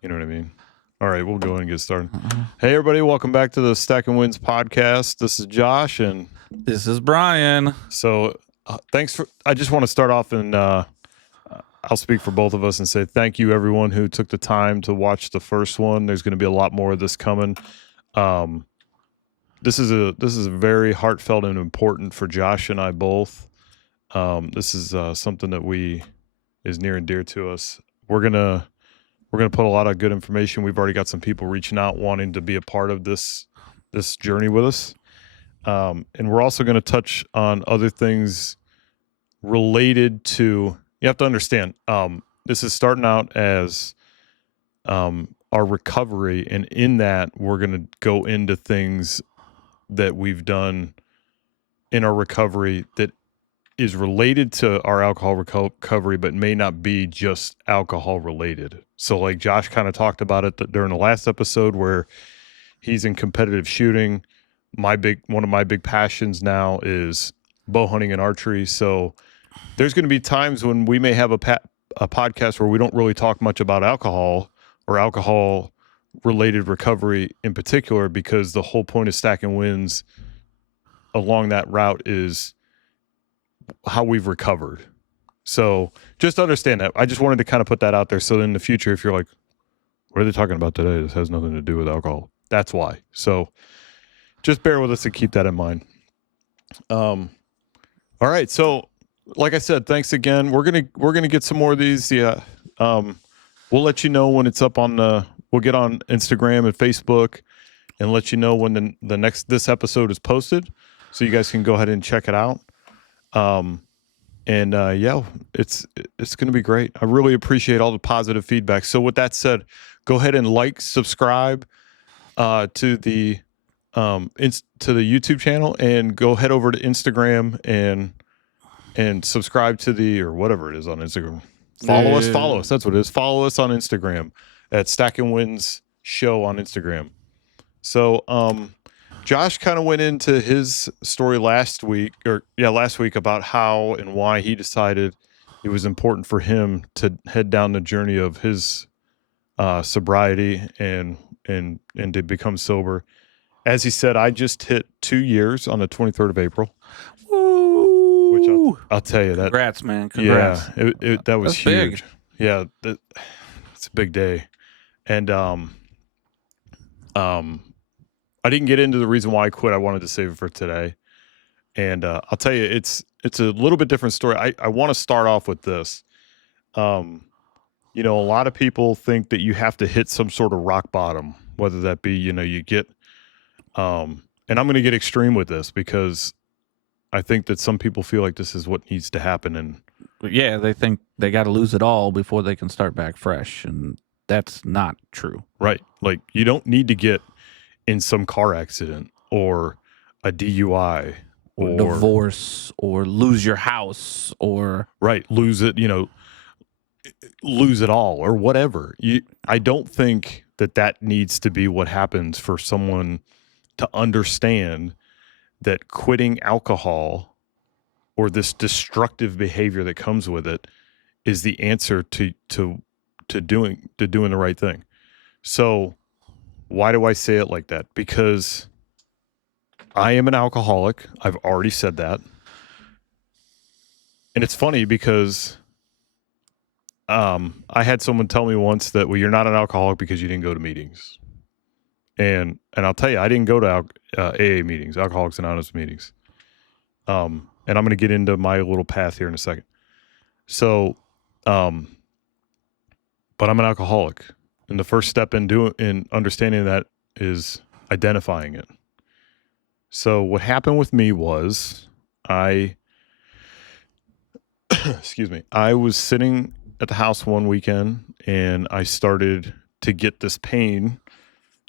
You know what I mean? All right, we'll go ahead and get started. Hey, everybody, welcome back to the Stack and Wins podcast. This is Josh, and This is Brian. so thanks for. I just want to start off and I'll speak for both of us and say thank you, everyone who took the time to watch the first one. There's going to be a lot more of this coming. This is very heartfelt and important for Josh and I both. This is something that is near and dear to us. We're gonna put a lot of good information. We've already got some people reaching out wanting to be a part of this journey with us. And we're also going to touch on other things related to, you have to understand, this is starting out as our recovery. And in that, we're going to go into things that we've done in our recovery that is related to our alcohol recovery, but may not be just alcohol related. So like Josh kind of talked about it during the last episode where he's in competitive shooting. One of my big passions now is bow hunting and archery. So there's going to be times when we may have a podcast where we don't really talk much about alcohol or alcohol related recovery in particular, because the whole point of Stacking Wins along that route is how we've recovered. So just understand that. I just wanted to kind of put that out there. So in the future, if you're like, what are they talking about today? This has nothing to do with alcohol. That's why. So just bear with us and keep that in mind. All right. So like I said, thanks again. We're gonna get some more of these. Yeah. We'll let you know when it's up on we'll get on Instagram and Facebook and let you know when this episode is posted, so you guys can go ahead and check it out. Yeah, it's going to be great. I really appreciate all the positive feedback. So with that said, go ahead and subscribe to the YouTube channel, and go head over to Instagram and subscribe to or whatever it is on Instagram. Follow us. That's what it is. Follow us on Instagram at Stack and Wins Show on Instagram. So, Josh kind of went into his story last week about how and why he decided it was important for him to head down the journey of his sobriety and to become sober. As he said, I just hit 2 years on the 23rd of April. Woo! Which I'll tell you that. Congrats, man. Congrats. Yeah, that was That's huge. big. Yeah, it's a big day. And I didn't get into the reason why I quit. I wanted to save it for today. And I'll tell you, it's a little bit different story. I want to start off with this. A lot of people think that you have to hit some sort of rock bottom, whether that be, you get, and I'm going to get extreme with this because I think that some people feel like this is what needs to happen. And yeah, they think they got to lose it all before they can start back fresh. And that's not true. Right. Like, you don't need to get in some car accident or a DUI or divorce or lose your house or lose it, lose it all or whatever. I don't think that needs to be what happens for someone to understand that quitting alcohol or this destructive behavior that comes with it is the answer to doing the right thing. So why do I say it like that? Because I am an alcoholic. I've already said that. And it's funny because I had someone tell me once that, well, you're not an alcoholic because you didn't go to meetings. And I'll tell you, I didn't go to AA meetings, Alcoholics Anonymous meetings. And I'm going to get into my little path here in a second. So, but I'm an alcoholic. And the first step in understanding that is identifying it. So what happened with me was excuse me, I was sitting at the house one weekend and I started to get this pain.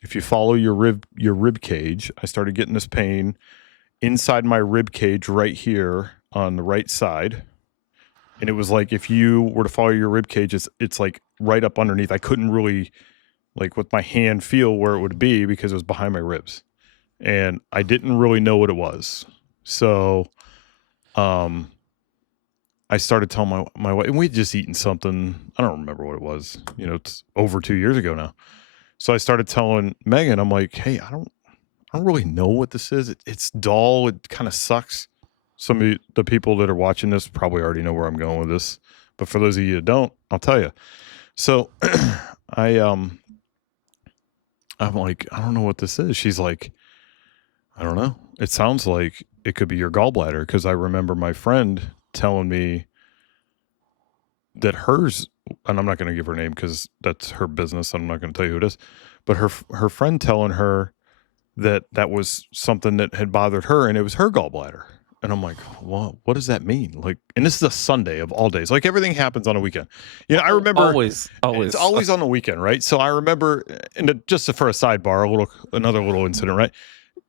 If you follow your rib cage, I started getting this pain inside my rib cage right here on the right side. And it was like, if you were to follow your rib cage, it's like right up underneath. I couldn't really, like with my hand, feel where it would be because it was behind my ribs. And I didn't really know what it was. So I started telling my wife, and we'd just eaten something. I don't remember what it was. It's over 2 years ago now. So I started telling Megan, I'm like, hey, I don't really know what this is. It's dull. It kind of sucks. Some of the people that are watching this probably already know where I'm going with this. But for those of you that don't, I'll tell you. So I'm like, I don't know what this is. She's like, I don't know. It sounds like it could be your gallbladder, because I remember my friend telling me that hers, and I'm not going to give her name because that's her business. I'm not going to tell you who it is, but her friend telling her that was something that had bothered her, and it was her gallbladder. And I'm like, well, what does that mean? Like, and this is a Sunday of all days. Like, everything happens on a weekend. I remember always. It's always on the weekend, right? So I remember, and just for a sidebar, another little incident, right?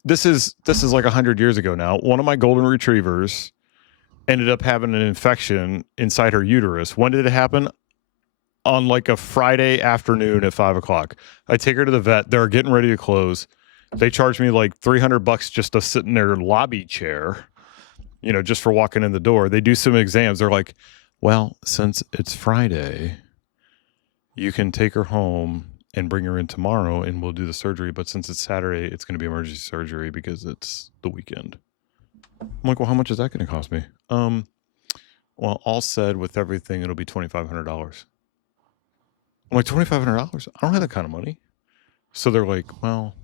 This is like 100 years ago now. One of my golden retrievers ended up having an infection inside her uterus. When did it happen? On like a Friday afternoon at 5:00. I take her to the vet. They're getting ready to close. They charge me like $300 just to sit in their lobby chair, just for walking in the door. They do some exams. They're like, well, since it's Friday, you can take her home and bring her in tomorrow and we'll do the surgery. But since it's Saturday, it's going to be emergency surgery because it's the weekend. I'm like, well, how much is that going to cost me? Well, all said, with everything, it'll be $2,500. I'm like, $2,500? I don't have that kind of money. So they're like, well,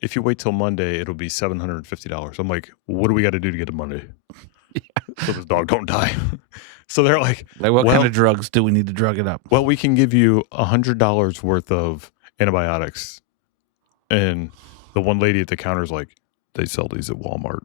if you wait till Monday, it'll be $750. I'm like, what do we got to do to get to Monday? So this dog don't die. So they're like, what kind of drugs do we need to drug it up? Well, we can give you $100 worth of antibiotics. And the one lady at the counter is like, they sell these at Walmart.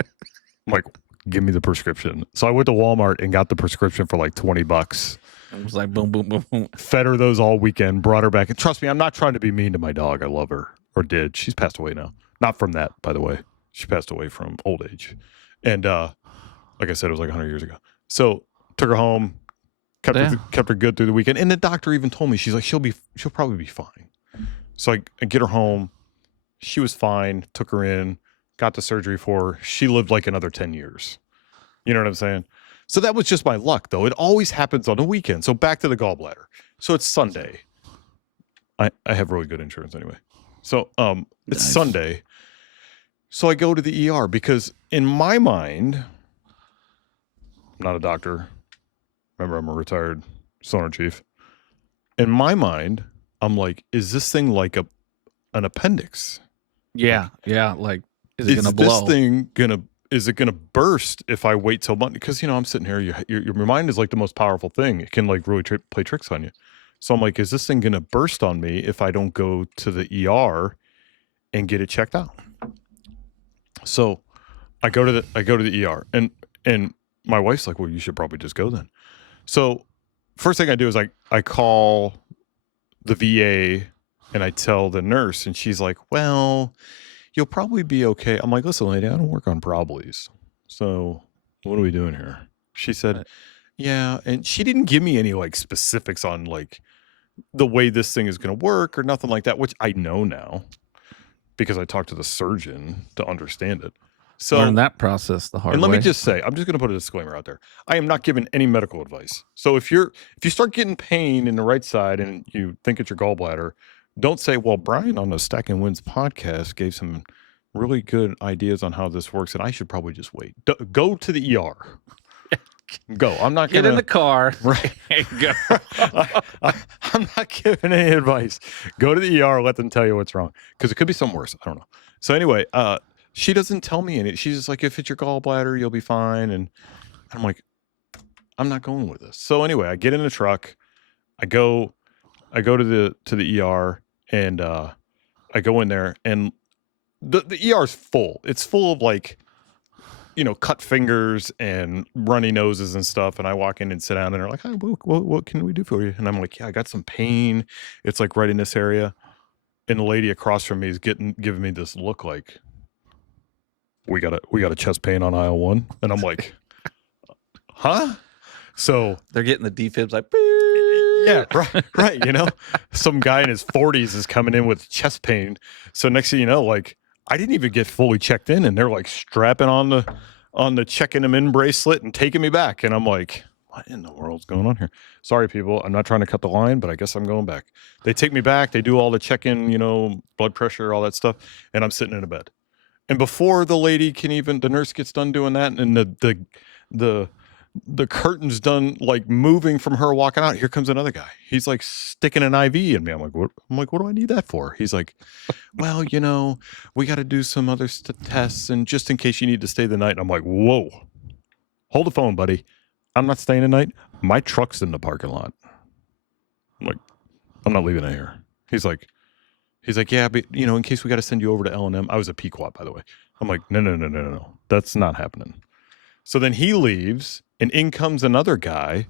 I'm like, give me the prescription. So I went to Walmart and got the prescription for like $20. It was like boom, boom, boom, boom. Fed her those all weekend, brought her back. And trust me, I'm not trying to be mean to my dog. I love her, or did. She's passed away now. Not from that, by the way. She passed away from old age. And like I said, it was like 100 years ago. So took her home, kept her good through the weekend. And the doctor even told me, she's like, she'll probably be fine. So I get her home. She was fine. Took her in, got the surgery for her. She lived like another 10 years. You know what I'm saying? So that was just my luck, though. It always happens on the weekend. So back to the gallbladder. So it's Sunday. I have really good insurance anyway. So it's Nice. Sunday. So I go to the ER because in my mind, I'm not a doctor. Remember, I'm a retired sonar chief. In my mind, I'm like, is this thing like an appendix? Yeah. Like, is it going to blow? This thing is it gonna burst if I wait till Monday? Because I'm sitting here. Your mind is like the most powerful thing. It can like really play tricks on you. So I'm like, is this thing gonna burst on me if I don't go to the ER and get it checked out? So I go to the ER, and my wife's like, well, you should probably just go then. So first thing I do is I call the VA and I tell the nurse, and she's like, well, you'll probably be okay. I'm like, listen, lady, I don't work on probablys. So what are we doing here? She said, yeah. And she didn't give me any like specifics on like the way this thing is going to work or nothing like that, which I know now because I talked to the surgeon to understand it. So learn that process the hard way. And let me just say, I'm just going to put a disclaimer out there. I am not giving any medical advice. So if you start getting pain in the right side and you think it's your gallbladder, don't say, well, Brian on the Stacking Wins podcast gave some really good ideas on how this works, and I should probably just wait. Go to the ER. Go. I'm not going to... Get in the car. Right. Go. I'm not giving any advice. Go to the ER. Let them tell you what's wrong, because it could be something worse. I don't know. So anyway, she doesn't tell me any. She's just like, if it's your gallbladder, you'll be fine. And I'm like, I'm not going with this. So anyway, I get in the truck. I go to the ER, and I go in there, and the ER is full. It's full of like, cut fingers and runny noses and stuff. And I walk in and sit down, and they're like, "Hi, what can we do for you?" And I'm like, "Yeah, I got some pain. It's like right in this area." And the lady across from me is giving me this look like, we got a chest pain on aisle 1. And I'm like, huh? So they're getting the defibs like, yeah, right. Some guy in his 40s is coming in with chest pain. So next thing you know, like, I didn't even get fully checked in, and they're like strapping on on the checking them in bracelet and taking me back. And I'm like, what in the world's going on here? Sorry, people. I'm not trying to cut the line, but I guess I'm going back. They take me back. They do all the check-in, blood pressure, all that stuff. And I'm sitting in a bed. And before the nurse gets done doing that, and the curtain's done like moving from her walking out, here comes another guy. He's like sticking an IV in me. I'm like, what do I need that for? He's like, well, we got to do some other tests, and just in case you need to stay the night. And I'm like, whoa, hold the phone, buddy. I'm not staying the night. My truck's in the parking lot. I'm like, I'm not leaving it here. He's like, yeah, but in case we got to send you over to L&M. I was a Pequot, by the way. I'm like, no. That's not happening. So then he leaves, and in comes another guy,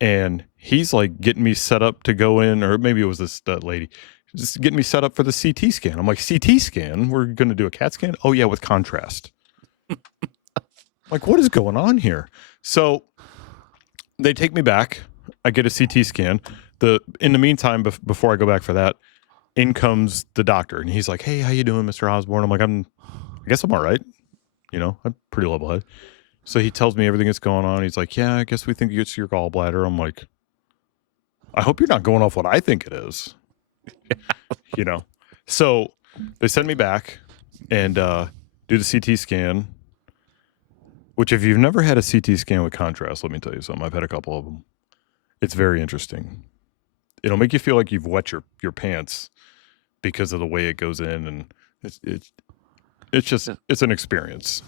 and he's like getting me set up to go in, or maybe it was this lady, just getting me set up for the CT scan. I'm like, CT scan? We're going to do a CAT scan? Oh, yeah, with contrast. Like, what is going on here? So they take me back. I get a CT scan. In the meantime, before I go back for that, in comes the doctor, and he's like, hey, how you doing, Mr. Osborne? I'm like, I guess I'm all right. I'm pretty level-headed. So he tells me everything that's going on. He's like, yeah, I guess we think it's your gallbladder. I'm like, I hope you're not going off what I think it is. So they send me back and do the CT scan, which if you've never had a CT scan with contrast, let me tell you something. I've had a couple of them. It's very interesting. It'll make you feel like you've wet your pants because of the way it goes in, and it's an experience.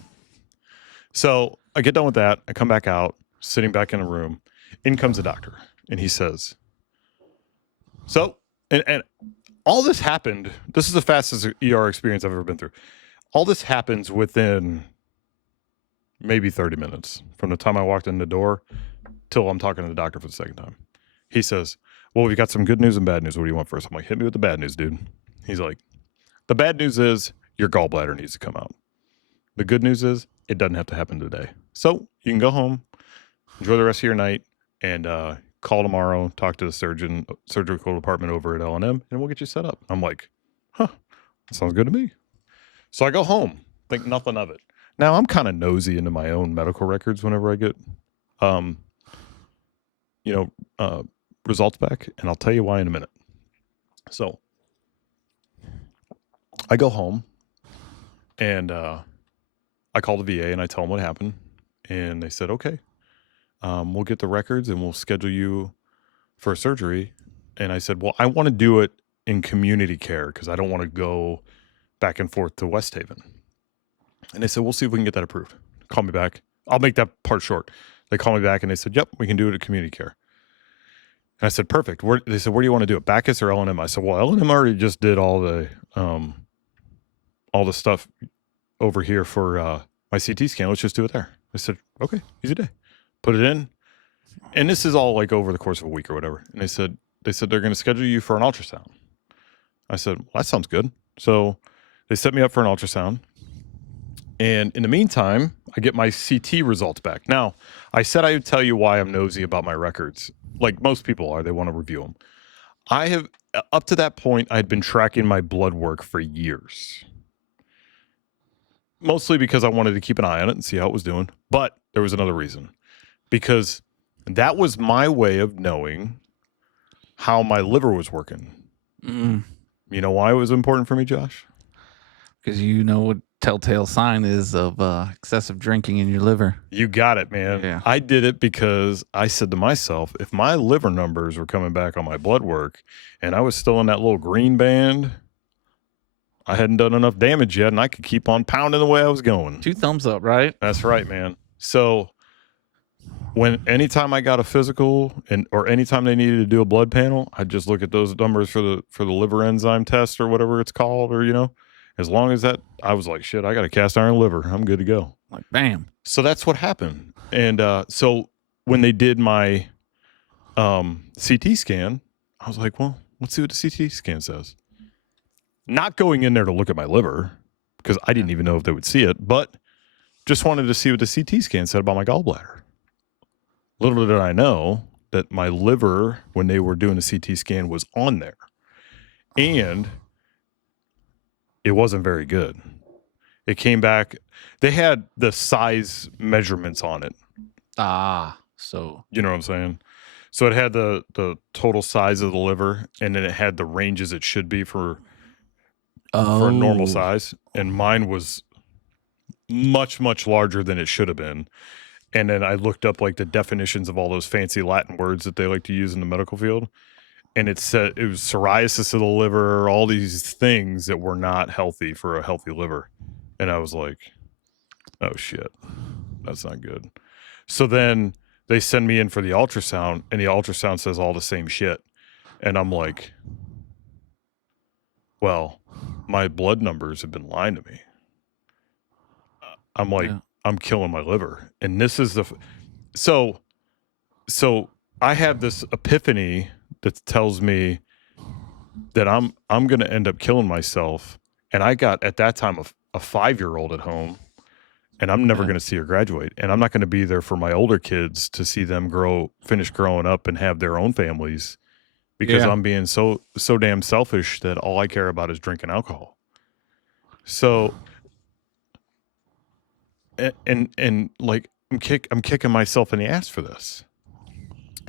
So I get done with that. I come back out, sitting back in a room. In comes the doctor, and he says, so, and all this happened. This is the fastest ER experience I've ever been through. All this happens within maybe 30 minutes from the time I walked in the door till I'm talking to the doctor for the second time. He says, well, we've got some good news and bad news. What do you want first? I'm like, hit me with the bad news, dude. He's like, the bad news is your gallbladder needs to come out. The good news is it doesn't have to happen today. So you can go home, enjoy the rest of your night, and call tomorrow, talk to the surgical department over at L&M, and we'll get you set up. I'm like, that sounds good to me. So I go home, think nothing of it. Now I'm kind of nosy into my own medical records whenever I get, results back, and I'll tell you why in a minute. So I go home, and I call the VA and I tell them what happened, and they said, okay, we'll get the records and we'll schedule you for surgery. And I said, well, I want to do it in community care because I don't want to go back and forth to West Haven. And they said, we'll see if we can get that approved. Call me back. I'll make that part short. They call me back and they said, yep, we can do it at community care. And I said, perfect. They said, where do you want to do it? Bacchus or L&M? I said, well, L&M already just did all the stuff over here for my CT scan. Let's just do it there. I said, okay, easy day. Put it in. And this is all like over the course of a week or whatever. And they said they're going to schedule you for an ultrasound. I said, well, that sounds good. So they set me up for an ultrasound. And in the meantime, I get my CT results back. Now, I said I would tell you why I'm nosy about my records. Like most people are, they want to review them. I have, up to that point, I'd been tracking my blood work for years. Mostly because I wanted to keep an eye on it and see how it was doing. But there was another reason. Because that was my way of knowing how my liver was working. Mm. You know why it was important for me, Josh? Because you know what telltale sign is of excessive drinking in your liver. You got it, man. Yeah. I did it because I said to myself, if my liver numbers were coming back on my blood work and I was still in that little green band, I hadn't done enough damage yet and I could keep on pounding the way I was going. 2 thumbs up, right? That's right, man. So anytime I got a physical or anytime they needed to do a blood panel, I'd just look at those numbers for the liver enzyme test or whatever it's called, or, as long as that, I was like, shit, I got a cast iron liver. I'm good to go. Like, bam. So that's what happened. And so when they did my CT scan, I was like, well, let's see what the CT scan says. Not going in there to look at my liver because I didn't even know if they would see it, but just wanted to see what the CT scan said about my gallbladder. Little did I know that my liver, when they were doing the CT scan, was on there. And it wasn't very good. It came back. They had the size measurements on it. So You know what I'm saying? So it had the total size of the liver, and then it had the ranges it should be for a normal oh size. And mine was much larger than it should have been. And then I looked up like the definitions of all those fancy Latin words that they like to use in the medical field. And it said it was psoriasis of the liver, all these things that were not healthy for a healthy liver. And I was like, oh shit, that's not good. So then they send me in for the ultrasound, and the ultrasound says all the same shit. And I'm like, well, my blood numbers have been lying to me. I'm like, yeah. I'm killing my liver. And this is so I have this epiphany that tells me that I'm going to end up killing myself. And I got at that time a 5-year-old at home, and I'm never Yeah. going to see her graduate, and I'm not going to be there for my older kids to see them finish growing up and have their own families, because Yeah. I'm being so damn selfish that all I care about is drinking alcohol. So and like I'm kicking myself in the ass for this.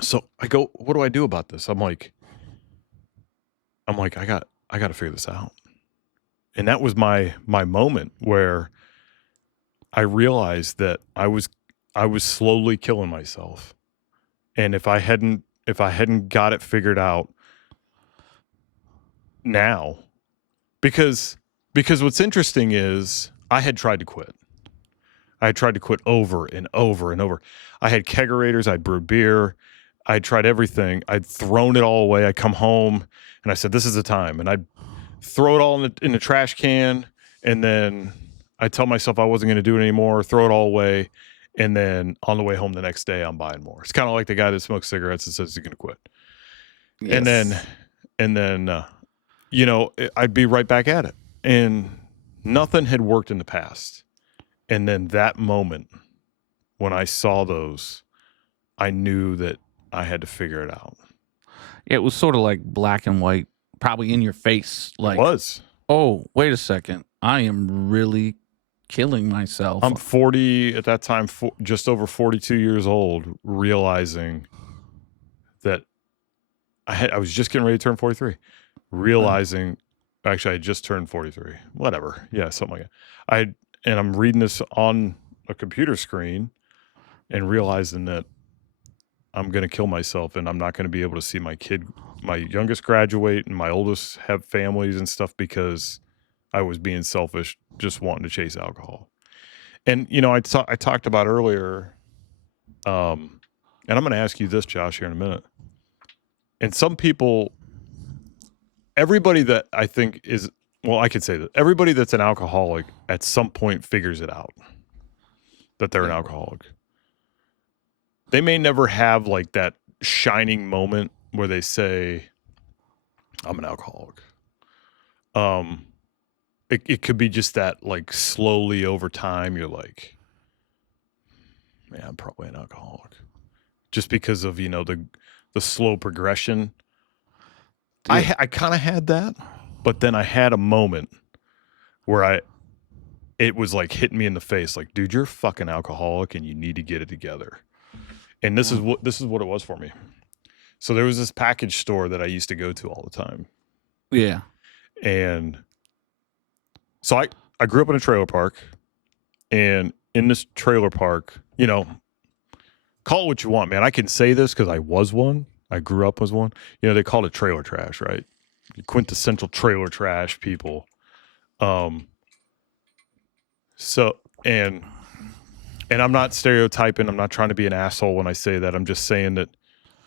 So I go, what do I do about this? I'm like, I got to figure this out. And that was my moment where I realized that I was slowly killing myself. And if I hadn't got it figured out now, because what's interesting is I had tried to quit. I had tried to quit over and over and over. I had kegerators, I'd brewed beer, I'd tried everything. I'd thrown it all away. I'd come home and I said, this is the time. And I'd throw it all in the trash can. And then I'd tell myself I wasn't going to do it anymore, throw it all away. And then on the way home the next day, I'm buying more. It's kind of like the guy that smokes cigarettes and says he's going to quit. And then, Yes. I'd be right back at it. And nothing had worked in the past. And then that moment when I saw those, I knew that I had to figure it out. It was sort of like black and white, probably in your face. It Like, was. oh, wait a second. I am really killing myself. I'm 40 at that time, just over 42 years old, realizing that I was just getting ready to turn 43. Realizing, actually, I just turned 43. Whatever. Yeah, something like that. And I'm reading this on a computer screen and realizing that I'm going to kill myself and I'm not going to be able to see my youngest graduate and my oldest have families and stuff because I was being selfish, just wanting to chase alcohol. And, I talked about earlier, and I'm going to ask you this, Josh, here in a minute. And some people, everybody that I think I could say that everybody that's an alcoholic at some point figures it out that they're an alcoholic. They may never have like that shining moment where they say, I'm an alcoholic. It could be just that, like, slowly over time, you're like, man, I'm probably an alcoholic. Just because of, the slow progression. Yeah. I kind of had that, but then I had a moment where it was like hitting me in the face, like, dude, you're a fucking alcoholic and you need to get it together. And this is what it was for me. So there was this package store that I used to go to all the time. Yeah. And so I grew up in a trailer park, and in this trailer park, call it what you want, man. I can say this because I was one. I grew up as one. They called it trailer trash, right? Quintessential trailer trash people. So and I'm not stereotyping. I'm not trying to be an asshole when I say that. I'm just saying that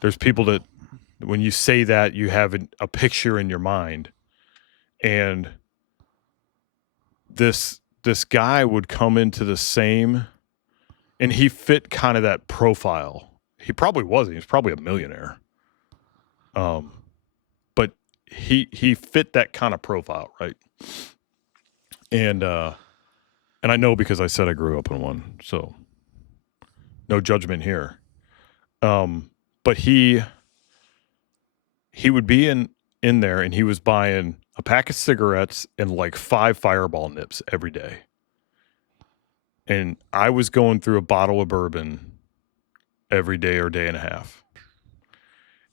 there's people that when you say that, you have a picture in your mind. And this guy would come into the same, and he fit kind of that profile. He probably wasn't. He was probably a millionaire. But he fit that kind of profile, right? And I know because I said I grew up in one, so no judgment here. But he would be in there, and he was buying a pack of cigarettes and like 5 Fireball nips every day. And I was going through a bottle of bourbon every day or day and a half.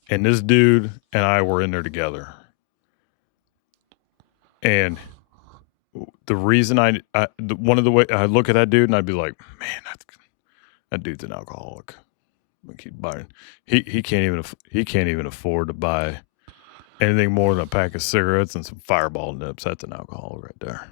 And this dude and I were in there together. And the reason one of the way I look at that dude and I'd be like, man, that dude's an alcoholic. I keep buying. He can't even afford to buy anything more than a pack of cigarettes and some Fireball nips. That's an alcoholic right there.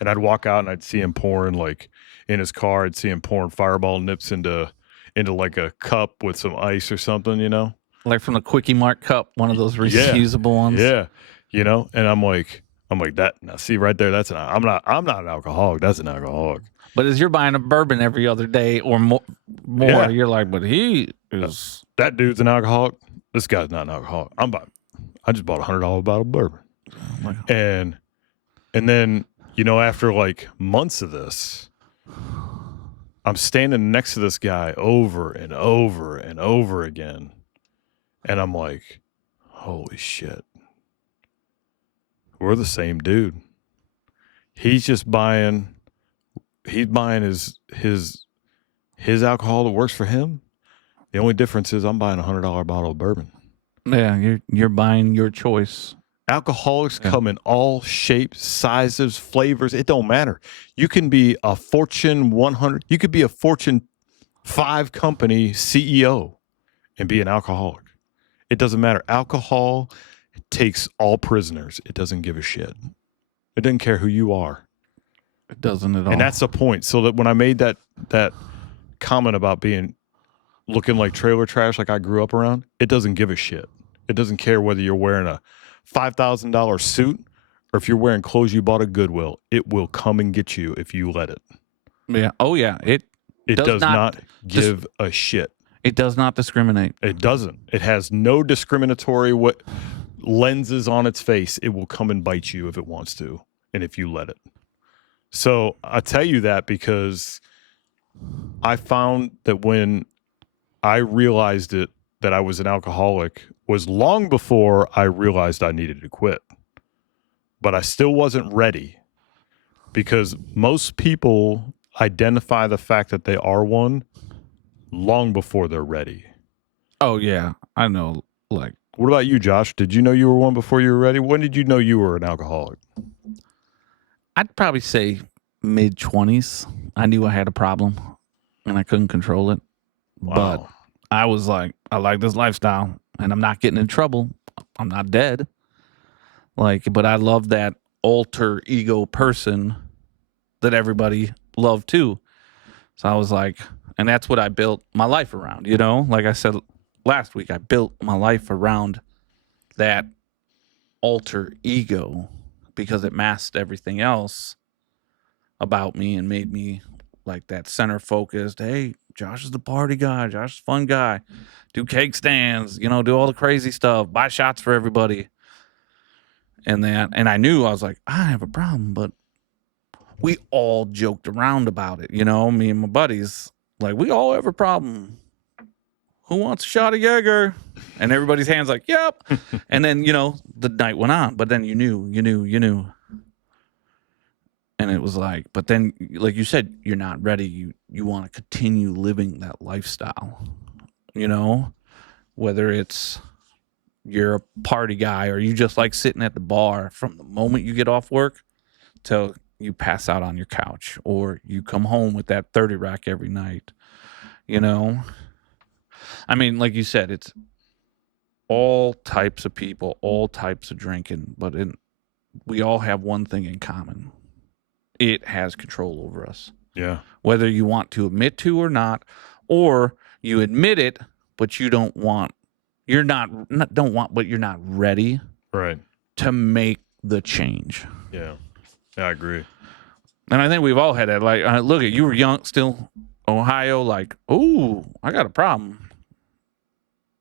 And I'd walk out and I'd see him pouring, like, in his car. I'd see him pouring Fireball nips into like a cup with some ice or something, you know, Like from the Quickie Mart cup, one of those Yeah. reusable ones. Yeah, you know. And I'm like that. Now, see right there. That's I'm not an alcoholic. That's an alcoholic. But as you're buying a bourbon every other day or more, Yeah. you're like, but he is. That dude's an alcoholic. This guy's not an alcoholic. I just bought $100 bottle of bourbon, and then, you know, after like months of this, I'm standing next to this guy over and over and over again, and I'm like, holy shit, we're the same dude. He's buying his alcohol that works for him. The only difference is I'm buying $100 bottle of bourbon. Yeah, you're buying your choice. Alcoholics come in all shapes, sizes, flavors. It don't matter. You can be a Fortune 100. You could be a Fortune 5 company CEO and be an alcoholic. It doesn't matter. Alcohol takes all prisoners. It doesn't give a shit. It doesn't care who you are. It doesn't at all. And that's the point. So that when I made that comment about looking like trailer trash, like I grew up around, it doesn't give a shit. It doesn't care whether you're wearing a $5,000 suit or if you're wearing clothes you bought at Goodwill. It will come and get you if you let it. Yeah. Oh, yeah. It does not give a shit. It does not discriminate. It doesn't. It has no discriminatory lenses on its face. It will come and bite you if it wants to, and if you let it. So I tell you that because I found that when I realized that I was an alcoholic was long before I realized I needed to quit. But I still wasn't ready, because most people identify the fact that they are one long before they're ready. Oh, yeah. I know. Like, what about you, Josh? Did you know you were one before you were ready? When did you know you were an alcoholic? I'd probably say mid-20s. I knew I had a problem and I couldn't control it. Wow. But I was like, I like this lifestyle and I'm not getting in trouble. I'm not dead. Like, but I love that alter ego person that everybody loved too. So I was like, and that's what I built my life around, you know? Like I said last week, I built my life around that alter ego because it masked everything else about me and made me like that center focused. Hey, Josh is the party guy. Josh is a fun guy. Do cake stands, you know, do all the crazy stuff, buy shots for everybody. And I knew, I was like, I have a problem, but we all joked around about it. You know, me and my buddies, like, we all have a problem. Who wants a shot of Jaeger? And everybody's hands like, yep. And then, you know, the night went on, but then you knew. And it was like, but then, like you said, you're not ready. You want to continue living that lifestyle, you know, whether it's you're a party guy or you just like sitting at the bar from the moment you get off work till you pass out on your couch, or you come home with that 30 rack every night, you know. I mean, like you said, it's all types of people, all types of drinking, but we all have one thing in common. It has control over us. Yeah. Whether you want to admit to or not, or you admit it, but you don't want, but you're not ready, right, to make the change. Yeah, I agree. And I think we've all had that. Like, look at you were young, still Ohio. Like, oh, I got a problem.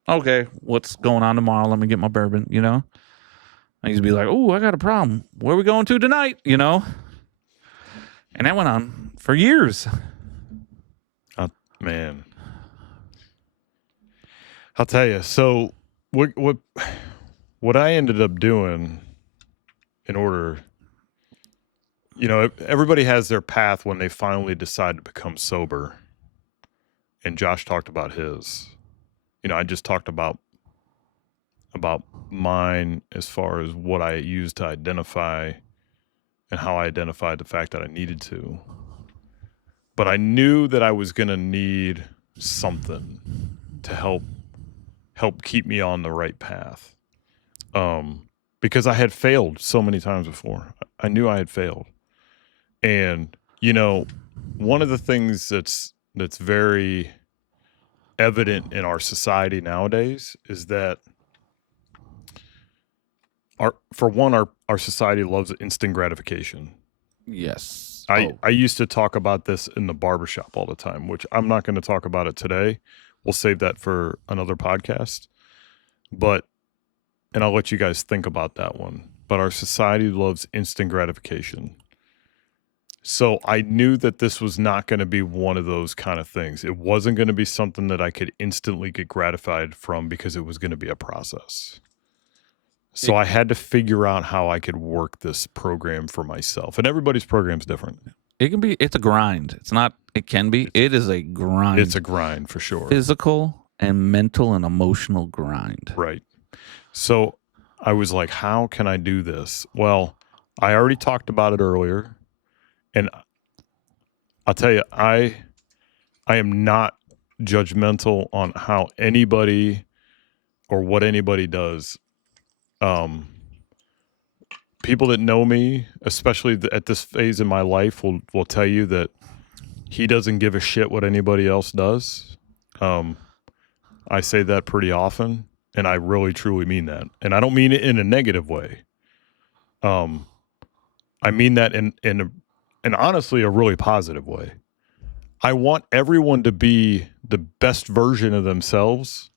Okay, what's going on tomorrow? Let me get my bourbon. You know, I used to be like, oh, I got a problem. Where are we going to tonight? You know, and that went on for years. Man, I'll tell you. So what I ended up doing in order everybody has their path when they finally decide to become sober. And Josh talked about his. I just talked about mine as far as what I used to identify and how I identified the fact that I needed to. But I knew that I was going to need something to help keep me on the right path. Because I had failed so many times before. I knew I had failed. And, one of the things that's very evident in our society nowadays is that our society loves instant gratification. Yes. I used to talk about this in the barbershop all the time, which I'm not going to talk about it today. We'll save that for another podcast. And I'll let you guys think about that one. But our society loves instant gratification. So I knew that this was not going to be one of those kind of things. It wasn't going to be something that I could instantly get gratified from because it was going to be a process. So I had to figure out how I could work this program for myself. And everybody's program is different. It's a grind. It is a grind. It's a grind for sure. Physical and mental and emotional grind. Right. So I was like, how can I do this? Well, I already talked about it earlier. And I'll tell you, I am not judgmental on how anybody or what anybody does. People that know me, especially at this phase in my life, will tell you that he doesn't give a shit what anybody else does. I say that pretty often, and I really truly mean that. And I don't mean it in a negative way. I mean that in honestly a really positive way. I want everyone to be the best version of themselves,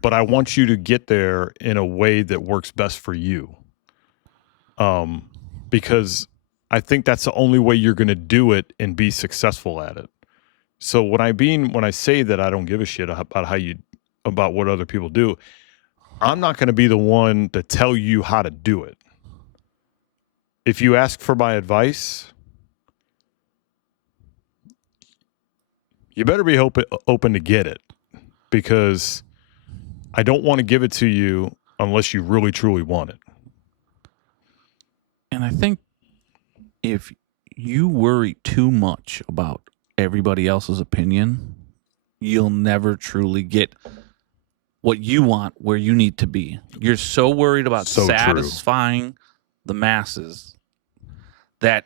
but I want you to get there in a way that works best for you. Because I think that's the only way you're going to do it and be successful at it. So when I say that I don't give a shit about what other people do, I'm not going to be the one to tell you how to do it. If you ask for my advice, you better be open to get it, because I don't want to give it to you unless you really, truly want it. And I think if you worry too much about everybody else's opinion, you'll never truly get what you want where you need to be. You're so worried about satisfying the masses that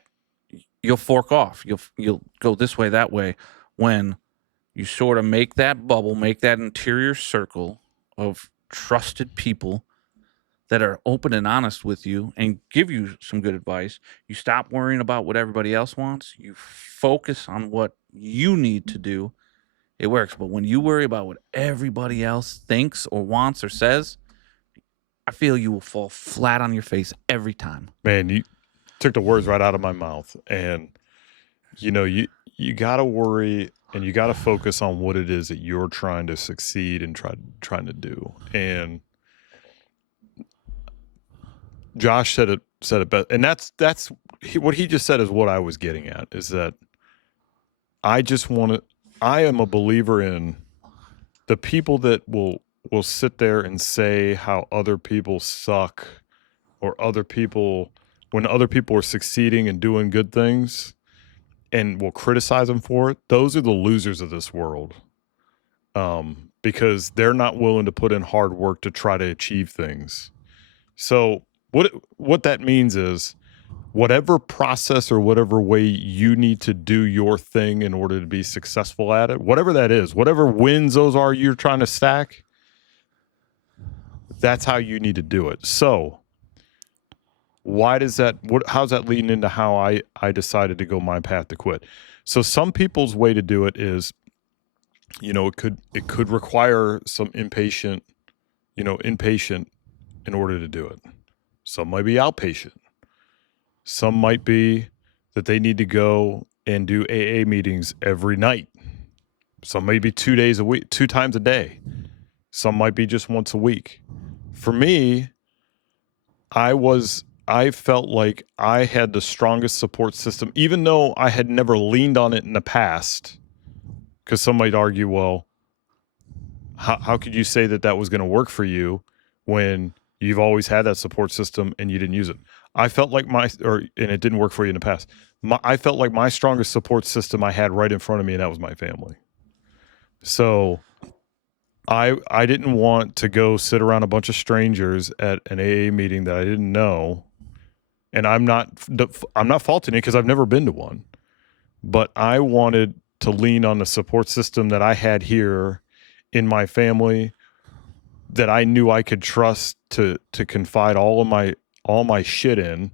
you'll fork off. You'll go this way, that way, when you sort of make that bubble, make that interior circle of trusted people that are open and honest with you and give you some good advice. You stop worrying about what everybody else wants. You focus on what you need to do. It works. But when you worry about what everybody else thinks or wants or says, I feel you will fall flat on your face every time. Man, you took the words right out of my mouth. And, you got to worry and you got to focus on what it is that you're trying to succeed and trying to do. And Josh said it best. And that's what he just said is what I was getting at, is that I am a believer in the people that will sit there and say how other people suck, or when other people are succeeding and doing good things, and will criticize them for it. Those are the losers of this world. Because they're not willing to put in hard work to try to achieve things. So what that means is, whatever process or whatever way you need to do your thing in order to be successful at it, whatever that is, whatever wins those are you're trying to stack, that's how you need to do it. So how's that leading into how I decided to go my path to quit? So some people's way to do it is, it could require some inpatient in order to do it. Some might be outpatient. Some might be that they need to go and do AA meetings every night. Some may be 2 days a week, 2 times a day. Some might be just once a week. For me, I was I felt like I had the strongest support system, even though I had never leaned on it in the past. Because some might argue, well, how could you say that that was going to work for you when you've always had that support system and you didn't use it? I felt like and it didn't work for you in the past. I felt like my strongest support system I had right in front of me, and that was my family. So I didn't want to go sit around a bunch of strangers at an AA meeting that I didn't know. And I'm not faulting it because I've never been to one, but I wanted to lean on the support system that I had here in my family, that I knew I could trust to confide all my shit in,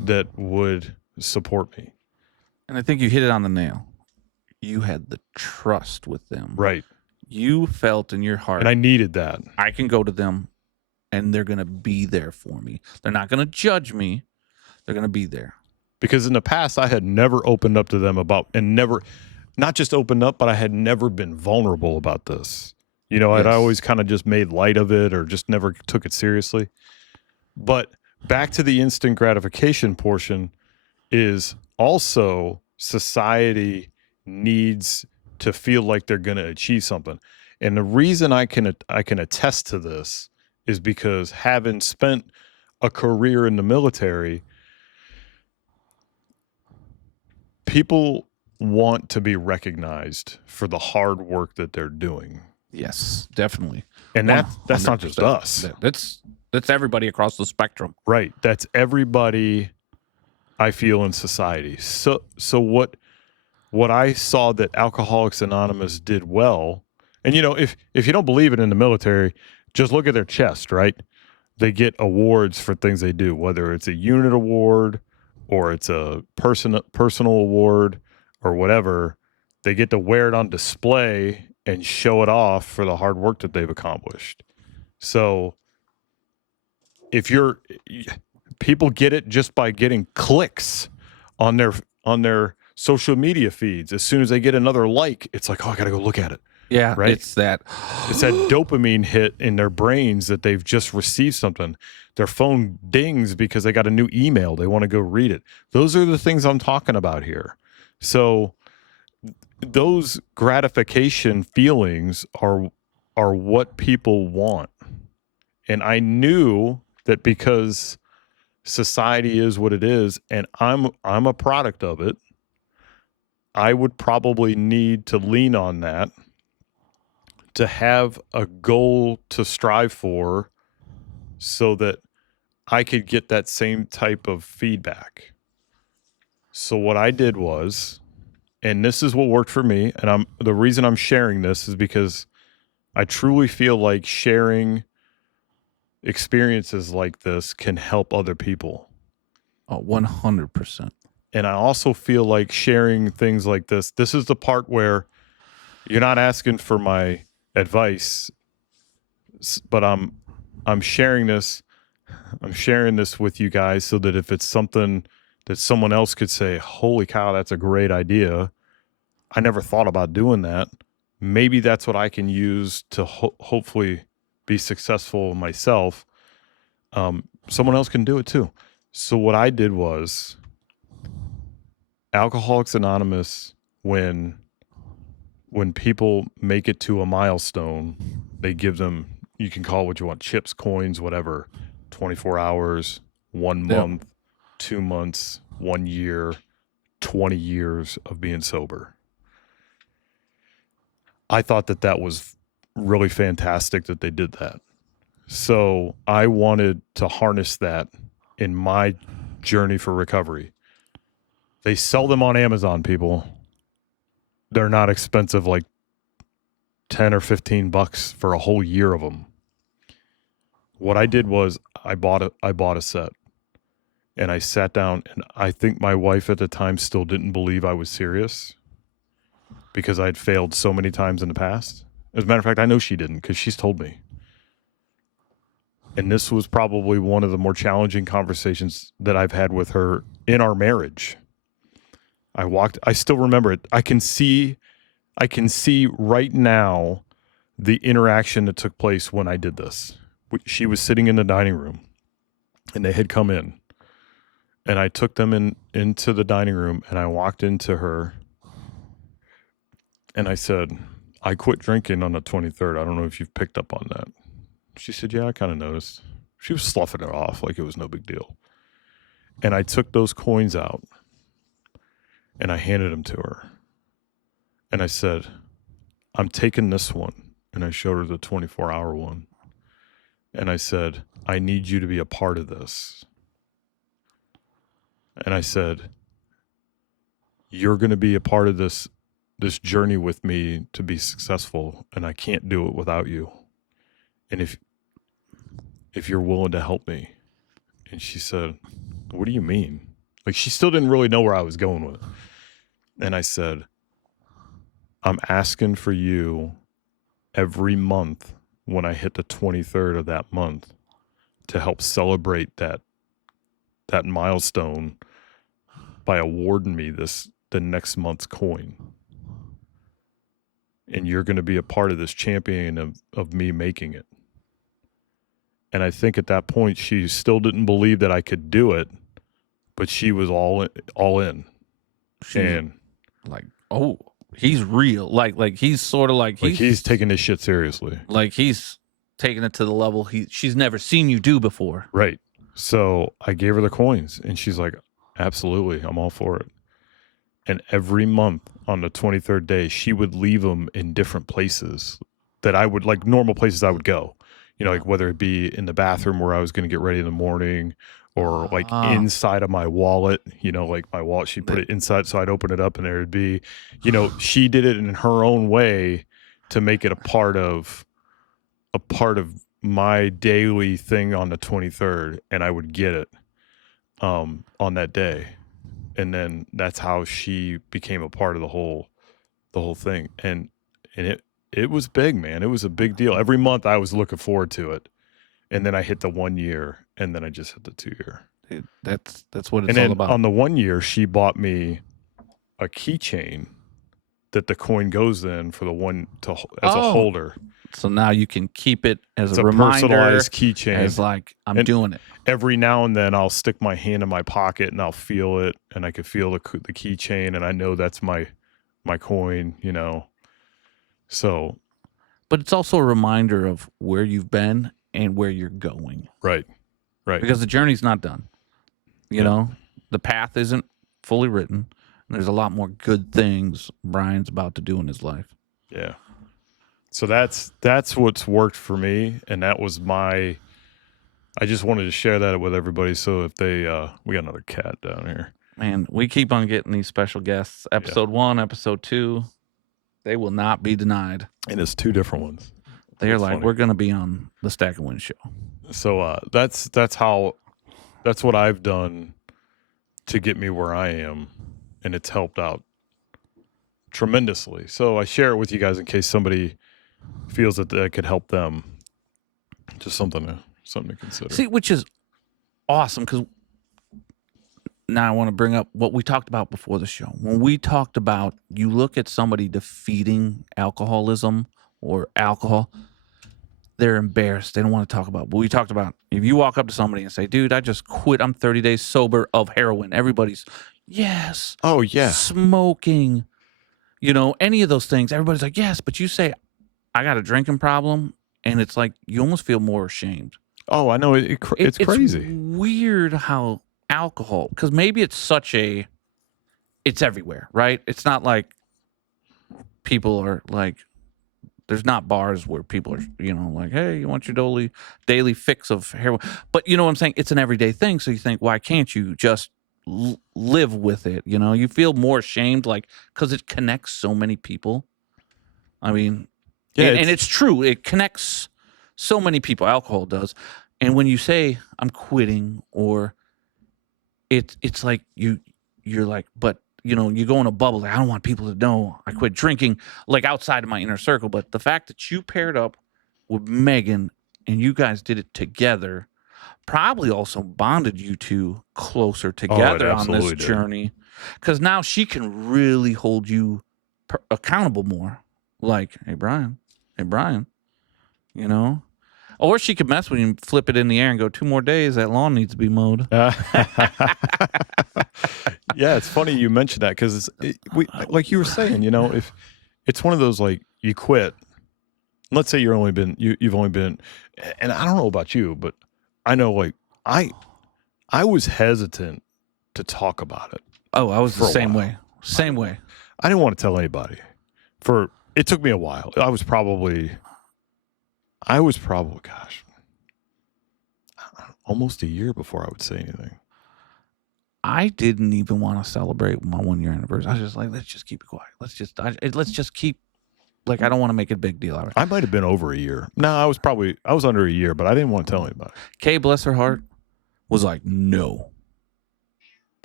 that would support me. And I think you hit it on the nail. You had the trust with them. Right. You felt in your heart, And I needed that. I can go to them and they're going to be there for me. They're not going to judge me. They're going to be there. Because in the past, I had never opened up to them about, and never, not just opened up, but I had never been vulnerable about this. You know, I'd always kind of just made light of it or just never took it seriously. But back to the instant gratification portion is also society needs to feel like they're going to achieve something. And the reason I can attest to this is because, having spent a career in the military, people want to be recognized for the hard work that they're doing. Yes, definitely. And that's not just us. That's everybody across the spectrum. Right. That's everybody, I feel, in society. So what I saw that Alcoholics Anonymous did well, and if you don't believe it in the military, just look at their chest, right? They get awards for things they do, whether it's a unit award or it's a personal award or whatever. They get to wear it on display and show it off for the hard work that they've accomplished. So people get it just by getting clicks on their social media feeds. As soon as they get another like, it's like, oh, I got to go look at it. Yeah, right. It's that dopamine hit in their brains that they've just received something. Their phone dings because they got a new email. They want to go read it. Those are the things I'm talking about here. So those gratification feelings are what people want. And I knew that because society is what it is, and I'm a product of it, I would probably need to lean on that to have a goal to strive for, so that I could get that same type of feedback. So what I did was, and this is what worked for me, and the reason I'm sharing this is because I truly feel like sharing experiences like this can help other people. 100%. And I also feel like sharing things like this is the part where you're not asking for my advice, but I'm sharing this with you guys, so that if it's something that someone else could say, holy cow, that's a great idea, I never thought about doing that, maybe that's what I can use to hopefully be successful myself. Someone else can do it too. So what I did was, Alcoholics Anonymous, when people make it to a milestone, they give them, you can call it what you want, chips, coins, whatever, 24 hours, 1 month, 2 months, 1 year, 20 years of being sober. I thought that was really fantastic that they did that. So I wanted to harness that in my journey for recovery. They sell them on Amazon, people. They're not expensive, like $10 or $15 for a whole year of them. What I did was I bought a set, and I sat down, and I think my wife at the time still didn't believe I was serious, because I'd failed so many times in the past. As a matter of fact, I know she didn't, because she's told me. And this was probably one of the more challenging conversations that I've had with her in our marriage. I still remember it. I can see right now the interaction that took place when I did this. She was sitting in the dining room, and they had come in, And I took them into the dining room, and I walked into her and I said, I quit drinking on the 23rd. I don't know if you've picked up on that. She said, yeah, I kind of noticed. She was sloughing it off like it was no big deal. And I took those coins out and I handed them to her. And I said, I'm taking this one. And I showed her the 24-hour one. And I said, I need you to be a part of this. And I said, you're going to be a part of this journey with me to be successful, and I can't do it without you. And if you're willing to help me. And she said, what do you mean? Like, she still didn't really know where I was going with it. And I said, I'm asking for you every month when I hit the 23rd of that month to help celebrate that milestone by awarding me the next month's coin. And you're going to be a part of this champion of me making it. And I think at that point, she still didn't believe that I could do it, but she was all in. And like, oh, he's real. Like he's sort of like he's taking this shit seriously. Like he's taking it to the level she's never seen you do before. Right. So I gave her the coins, and she's like, absolutely, I'm all for it. And every month on the 23rd day, she would leave them in different places that I would, like normal places I would go. You know, like whether it be in the bathroom where I was going to get ready in the morning, or like inside of my wallet, you know, like my wallet, she put it inside. So I'd open it up and there would be, you know, she did it in her own way to make it a part of my daily thing on the 23rd. And I would get it on that day. And then that's how she became a part of the whole thing. And it was big, man. It was a big deal. Every month I was looking forward to it. And then I hit the 1 year, and then I just hit the 2 year. That's what it's all about. On the 1 year, she bought me a keychain that the coin goes in for the one as a holder. So now you can keep it as a reminder, personalized keychain. As like, I'm doing it. Every now and then I'll stick my hand in my pocket and I'll feel it, and I can feel the keychain, and I know that's my coin, you know. So, but it's also a reminder of where you've been and where you're going. Right. Because the journey's not done. You know, the path isn't fully written. And there's a lot more good things Brian's about to do in his life. Yeah. So that's what's worked for me, and that was I just wanted to share that with everybody. So if they, we got another cat down here. Man, we keep on getting these special guests. Episode 1, episode 2, they will not be denied. And it's 2 different ones. They're like, funny. We're going to be on the Stack and Win show. So that's what I've done to get me where I am, and it's helped out tremendously. So I share it with you guys in case somebody feels that could help them. Just something to consider. See, which is awesome, because now I want to bring up what we talked about before the show. When we talked about, you look at somebody defeating alcoholism or alcohol, they're embarrassed. They don't want to talk about it. But we talked about, if you walk up to somebody and say, dude, I just quit. I'm 30 days sober of heroin. Everybody's, yes. Oh, yeah. Smoking. You know, any of those things. Everybody's like, yes. But you say, I got a drinking problem. And it's like, you almost feel more ashamed. Oh, I know. It's crazy. It's weird how alcohol, because maybe it's it's everywhere, right? It's not like people are like, there's not bars where people are, you know, like, hey, you want your daily fix of heroin? But you know what I'm saying? It's an everyday thing. So you think, why can't you just live with it? You know, you feel more ashamed, like, because it connects so many people. I mean, yeah, and it's true. It connects so many people. Alcohol does. And when you say, I'm quitting, or it's like you're like, but you know, you go in a bubble. Like, I don't want people to know I quit drinking, like outside of my inner circle. But the fact that you paired up with Megan and you guys did it together probably also bonded you two closer together on this journey. Because now she can really hold you accountable more. Like, hey, Brian, you know? Or she could mess with you and flip it in the air and go 2 more days. That lawn needs to be mowed. Yeah, it's funny you mentioned that because we like you were saying, if it's one of those like you quit. Let's say you've only been, and I don't know about you, but I know like I was hesitant to talk about it. Oh, I was the For a same while. way. Same way. I didn't want to tell anybody. It took me a while. I was probably, gosh, almost a year before I would say anything. I didn't even want to celebrate my 1 year anniversary. I was just like, let's just keep it quiet. Let's just keep, like, I don't want to make it a big deal out of it. I might have been over a year. No, I was under a year, but I didn't want to tell anybody. Kay, bless her heart, was like, no.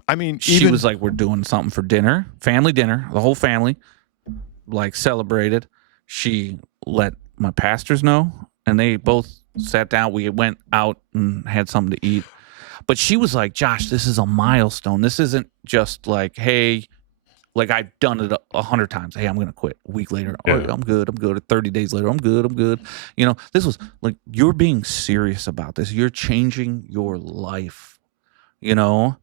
I mean, She was like, we're doing something for dinner, family dinner, the whole family, like, celebrated. She let my pastors know, and they both sat down. We went out and had something to eat. But she was like, Josh, this is a milestone. This isn't just like, hey, like I've done it 100 times. Hey, I'm going to quit. A week later, oh, I'm good. 30 days later, I'm good. This was like, you're being serious about this. You're changing your life, and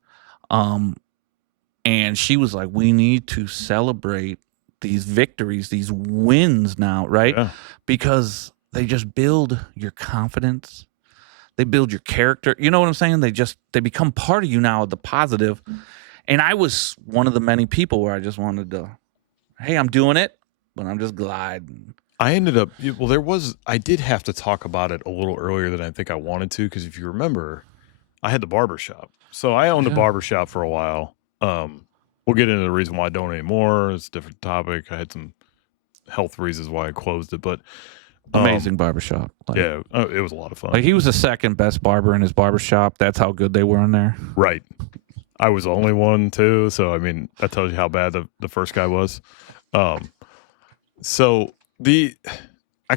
she was like, we need to celebrate these victories, these wins now, right? Yeah. Because they just build your confidence. They build your character. You know what I'm saying? They become part of you now, the positive. And I was one of the many people where I just wanted to, hey, I'm doing it, but I'm just gliding. I ended up, I did have to talk about it a little earlier than I think I wanted to, because if you remember, I had the barbershop. So I owned a barbershop for a while. We'll get into the reason why I don't anymore. It's a different topic. I had some health reasons why I closed it, but amazing barbershop. Yeah, it was a lot of fun. Like, he was the second best barber in his barbershop. That's how good they were in there. Right. I was the only one too, so I mean that tells you how bad the first guy was. So I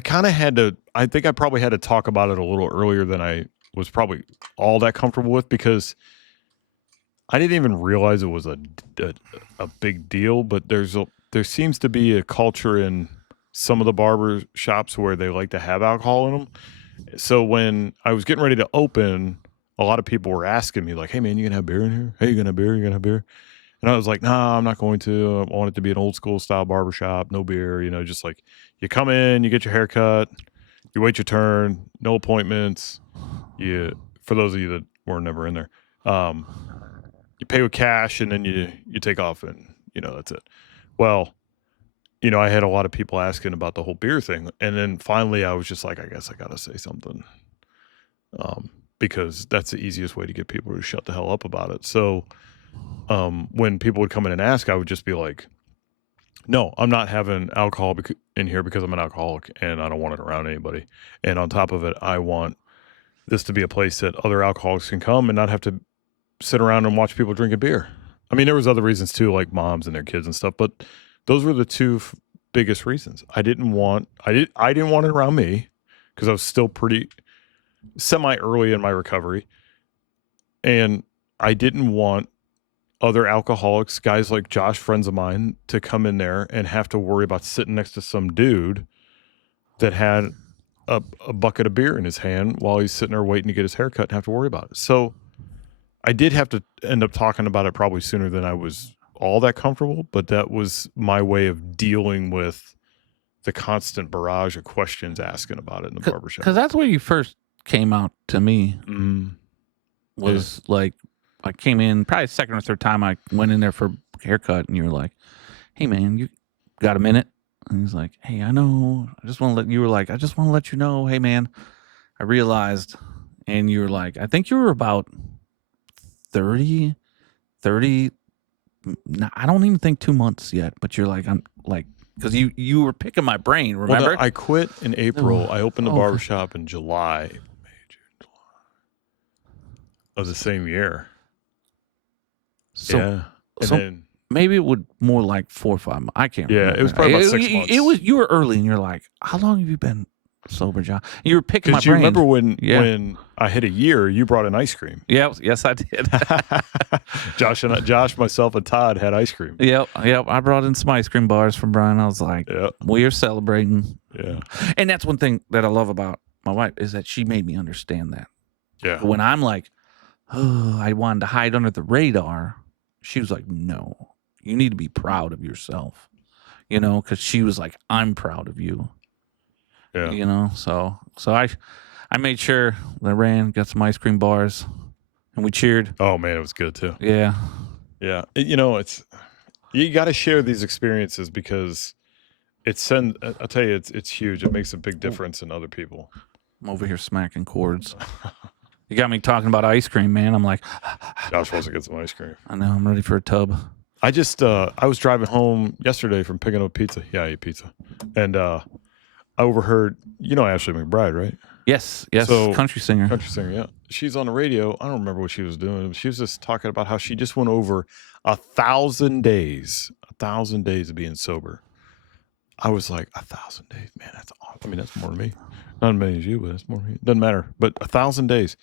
kind of had to. I think I probably had to talk about it a little earlier than I was probably all that comfortable with, because I didn't even realize it was a big deal. But there seems to be a culture in some of the barber shops where they like to have alcohol in them. So when I was getting ready to open, a lot of people were asking me like, hey man, you gonna have beer in here? Hey, you gonna have beer? You gonna have beer? And I was like, nah, I'm not going to. I want it to be an old school style barbershop, no beer, just like you come in, you get your hair cut, you wait your turn, no appointments. For those of you that were never in there, you pay with cash and then you take off, and that's it. Well, I had a lot of people asking about the whole beer thing. And then finally I was just like, I guess I got to say something. Because that's the easiest way to get people to shut the hell up about it. So when people would come in and ask, I would just be like, no, I'm not having alcohol in here because I'm an alcoholic and I don't want it around anybody. And on top of it, I want this to be a place that other alcoholics can come and not have to sit around and watch people drinking beer. I mean, there was other reasons too, like moms and their kids and stuff, but those were the two biggest reasons. I didn't want it around me because I was still pretty semi-early in my recovery, and I didn't want other alcoholics, guys like Josh, friends of mine, to come in there and have to worry about sitting next to some dude that had a bucket of beer in his hand while he's sitting there waiting to get his hair cut and have to worry about it. So I did have to end up talking about it probably sooner than I was all that comfortable, but that was my way of dealing with the constant barrage of questions asking about it in the barbershop. Because that's where you first came out to me. Was like, I came in probably second or third time I went in there for a haircut, and you were like, hey man, you got a minute? And he's like, hey, I know, I just want to let you know, hey man, I realized. And you were like, I think you were about 30, I don't even think 2 months yet, but you're like, I'm like, because you were picking my brain, remember? Well, I quit in April. I opened the barbershop in July, of the same year. So then maybe it would more like 4 or 5 months. I can't remember. Yeah, it was probably about 6 months. You were early, and you're like, how long have you been sober, John? You were picking my brain. Because you remember when I hit a year, you brought an ice cream. Yes, I did. Josh, myself, and Todd had ice cream. Yep. I brought in some ice cream bars from Brian. I was like, we are celebrating. Yeah. And that's one thing that I love about my wife is that she made me understand that. Yeah. When I'm like, oh, I wanted to hide under the radar, she was like, no, you need to be proud of yourself, because she was like, I'm proud of you, Yeah. So I made sure that I ran, got some ice cream bars, and we cheered. Oh man, it was good too. Yeah. Yeah. It's you got to share these experiences because I'll tell you, it's huge. It makes a big difference in other people. I'm over here smacking chords. You got me talking about ice cream, man. I'm like, Josh wants to get some ice cream. I know, I'm ready for a tub. I was driving home yesterday from picking up pizza. Yeah, I ate pizza. And I overheard, Ashley McBride, right? Yes, So, country singer. Country singer, yeah. She's on the radio. I don't remember what she was doing. She was just talking about how she just went over 1,000 days, 1,000 days of being sober. I was like, 1,000 days, man, that's awesome. I mean, that's more than me. Not as many as you, but that's more than me. Doesn't matter. But 1,000 days.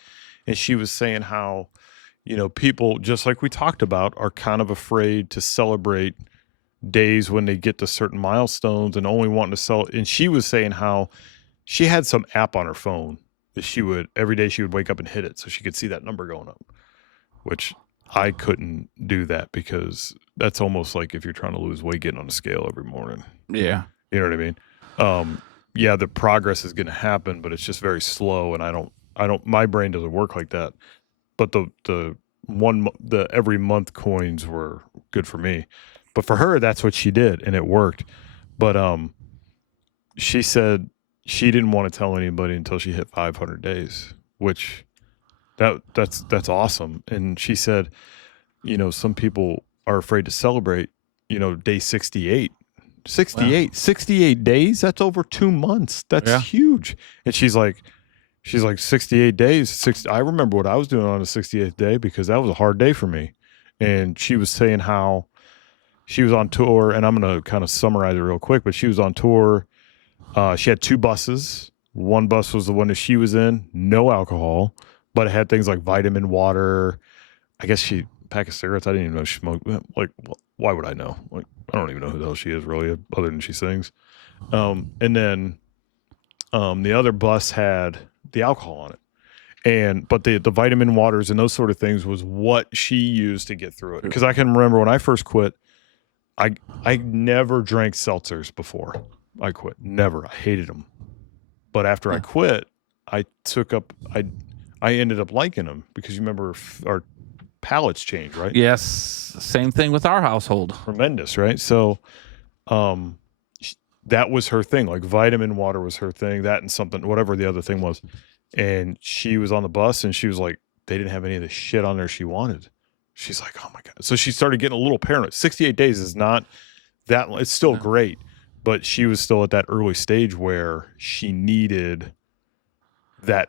And she was saying how, people, just like we talked about, are kind of afraid to celebrate days when they get to certain milestones and only wanting to sell. And she was saying how she had some app on her phone that every day she would wake up and hit it so she could see that number going up, which I couldn't do that because that's almost like if you're trying to lose weight, getting on a scale every morning. Yeah. You know what I mean? Yeah, the progress is going to happen, but it's just very slow. And my brain doesn't work like that. But the every month coins were good for me. But for her, that's what she did, and it worked. But she said she didn't want to tell anybody until she hit 500 days, which that's awesome. And she said, some people are afraid to celebrate, day 68. 68, wow. 68 days, that's over 2 months. That's huge. And she's like 68 days. I remember what I was doing on the 68th day because that was a hard day for me. And she was saying how she was on tour, and I'm going to kind of summarize it real quick, but she was on tour. She had 2 buses. One bus was the one that she was in, no alcohol, but it had things like vitamin water. I guess pack of cigarettes. I didn't even know she smoked. Like, why would I know? Like, I don't even know who the hell she is really, other than she sings. And then the other bus had the alcohol on it. But the vitamin waters and those sort of things was what she used to get through it. Because I can remember when I first quit, I never drank seltzers before I quit. Never. I hated them. But after I quit, I ended up liking them because you remember our palates change, right? Yes. Same thing with our household. Tremendous, right? So that was her thing. Like vitamin water was her thing, that and something, whatever the other thing was. And she was on the bus and she was like, they didn't have any of the shit on there she wanted. She's like, oh my God. So she started getting a little paranoid. 68 days is not that, it's still great, but she was still at that early stage where she needed that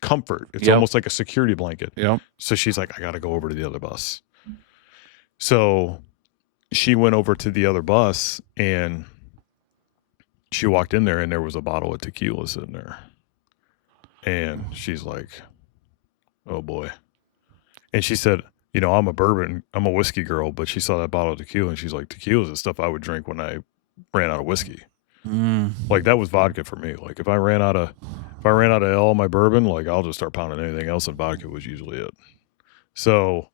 comfort. It's almost like a security blanket. Yep. So she's like, I got to go over to the other bus. So she went over to the other bus and she walked in there and there was a bottle of tequila sitting there. And she's like, oh boy. And she said, I'm a whiskey girl, but she saw that bottle of tequila and she's like, tequila's the stuff I would drink when I ran out of whiskey. Like that was vodka for me. Like if I ran out of all my bourbon, like I'll just start pounding anything else, and vodka was usually it. So,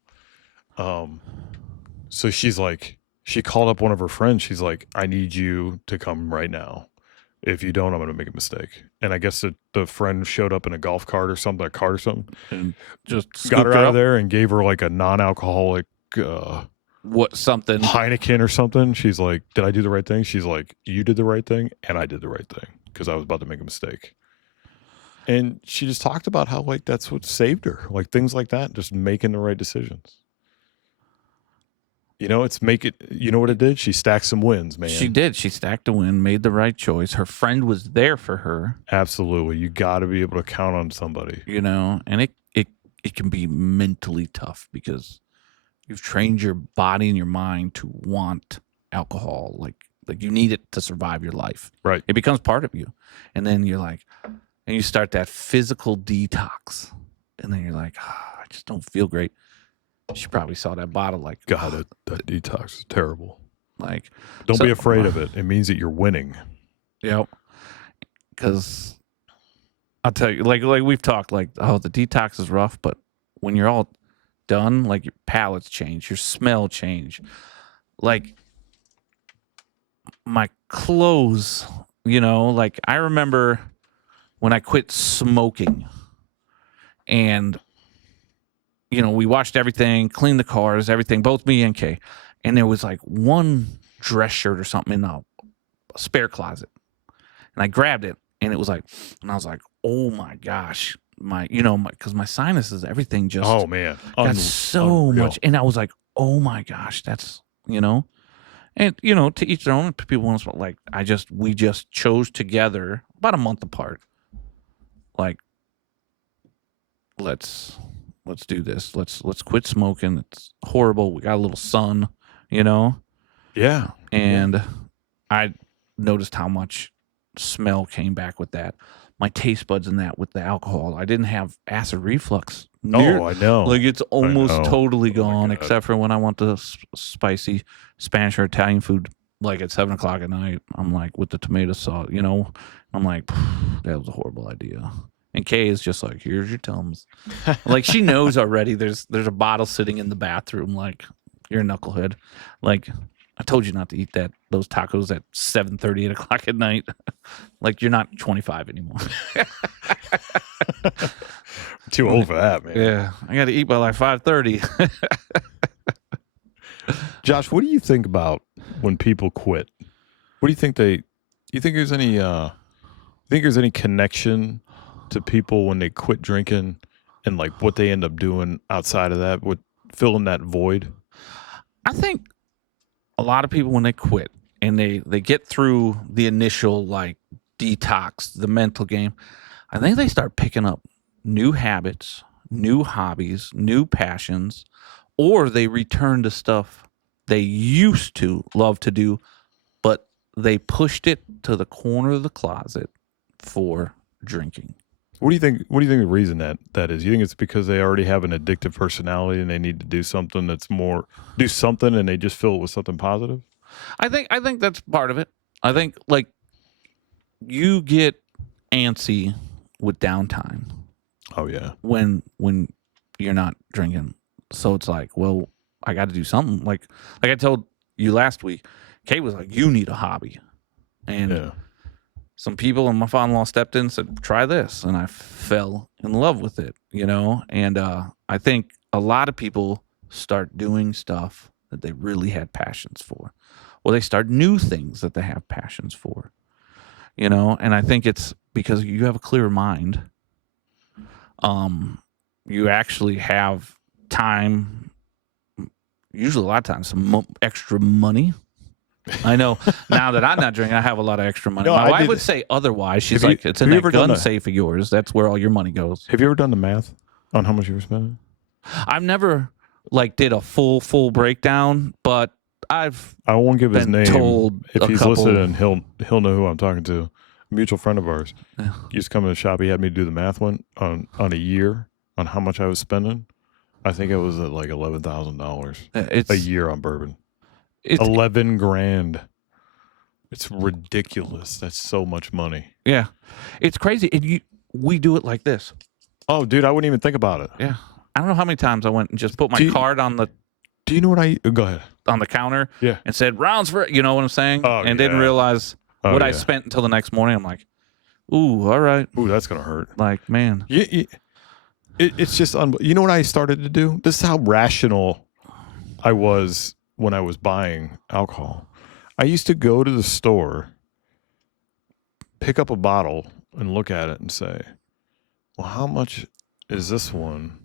so she's like, she called up one of her friends. She's like, I need you to come right now. If you don't, I'm going to make a mistake. And I guess the friend showed up in a golf cart or something, and just got her out of there and gave her like a non-alcoholic, something Heineken or something. She's like, did I do the right thing? She's like, you did the right thing and I did the right thing because I was about to make a mistake. And she just talked about how like that's what saved her, like things like that, just making the right decisions. You know what it did? She stacked some wins, man. She did. She stacked a win, made the right choice. Her friend was there for her. Absolutely. You got to be able to count on somebody. And it can be mentally tough because you've trained your body and your mind to want alcohol. Like you need it to survive your life. Right. It becomes part of you. And then you're like, and you start that physical detox. And then you're like, I just don't feel great. She probably saw that bottle like, God, that detox is terrible. Like, don't be afraid of it. It means that you're winning. Yep. Because I'll tell you, like we've talked, like, oh, the detox is rough, but when you're all done, like your palates change, your smell change, like my clothes, like I remember when I quit smoking and we washed everything, cleaned the cars, everything, both me and Kay. And there was like one dress shirt or something in a spare closet. And I grabbed it and it was like, and I was like, oh my gosh, because my sinuses, everything just Oh man, got so unreal. much. And I was like, oh my gosh, that's, and to each their own. People want to, like, we just chose together about a month apart. Like, let's do this. Let's quit smoking. It's horrible. We got a little sun, Yeah. And I noticed how much smell came back with that. My taste buds in that with the alcohol. I didn't have acid reflux. I know. Like, it's almost totally Oh, gone, my God. except for when I want the spicy Spanish or Italian food, like at 7:00 at night. I'm like, with the tomato sauce, I'm like, that was a horrible idea. And Kay is just like, here's your Tums. Like, she knows already. There's a bottle sitting in the bathroom. Like, you're a knucklehead. Like, I told you not to eat those tacos at 7:30, 8:00 at night. Like, you're not 25 anymore. Too old for that, man. Yeah, I got to eat by like 5:30. Josh, what do you think about when people quit? What do you think you think there's any connection to people when they quit drinking and like what they end up doing outside of that, with filling that void? I think a lot of people, when they quit and they get through the initial like detox, the mental game, I think they start picking up new habits, new hobbies, new passions, or they return to stuff they used to love to do, but they pushed it to the corner of the closet for drinking. What do you think the reason that is? You think it's because they already have an addictive personality and they need to do something and they just fill it with something positive? I think that's part of it. I think, like, you get antsy with downtime. Oh yeah. When you're not drinking. So it's like, well, I got to do something. Like I told you last week, Kate was like, you need a hobby. And some people and my father-in-law stepped in and said, try this. And I fell in love with it, And I think a lot of people start doing stuff that they really had passions for. Or they start new things that they have passions for, And I think it's because you have a clear mind. You actually have time, usually a lot of times, some extra money. I know now that I'm not drinking, I have a lot of extra money. No, My wife would say otherwise. She's like, it's in that gun safe of yours. That's where all your money goes. Have you ever done the math on how much you were spending? I've never did a full breakdown, but I won't give his name. Told if he's listening, he'll know who I'm talking to. A mutual friend of ours. Yeah. He used to come in the shop. He had me do the math on a year on how much I was spending. I think it was at like $11,000 a year on bourbon. 11 grand. It's ridiculous. That's so much money. Yeah, it's crazy. And we do it like this. Oh, dude, I wouldn't even think about it. Yeah, I don't know how many times I went and just put my card on the. Do you know what go ahead on the counter? Yeah, and said rounds for, you know what I'm saying? Oh, and didn't realize what I spent until the next morning. I'm like, ooh, all right. Ooh, that's gonna hurt. Like, man. It's just you know what I started to do? This is how rational I was when I was buying alcohol. I used to go to the store, pick up a bottle, and look at it and say, well, how much is this one?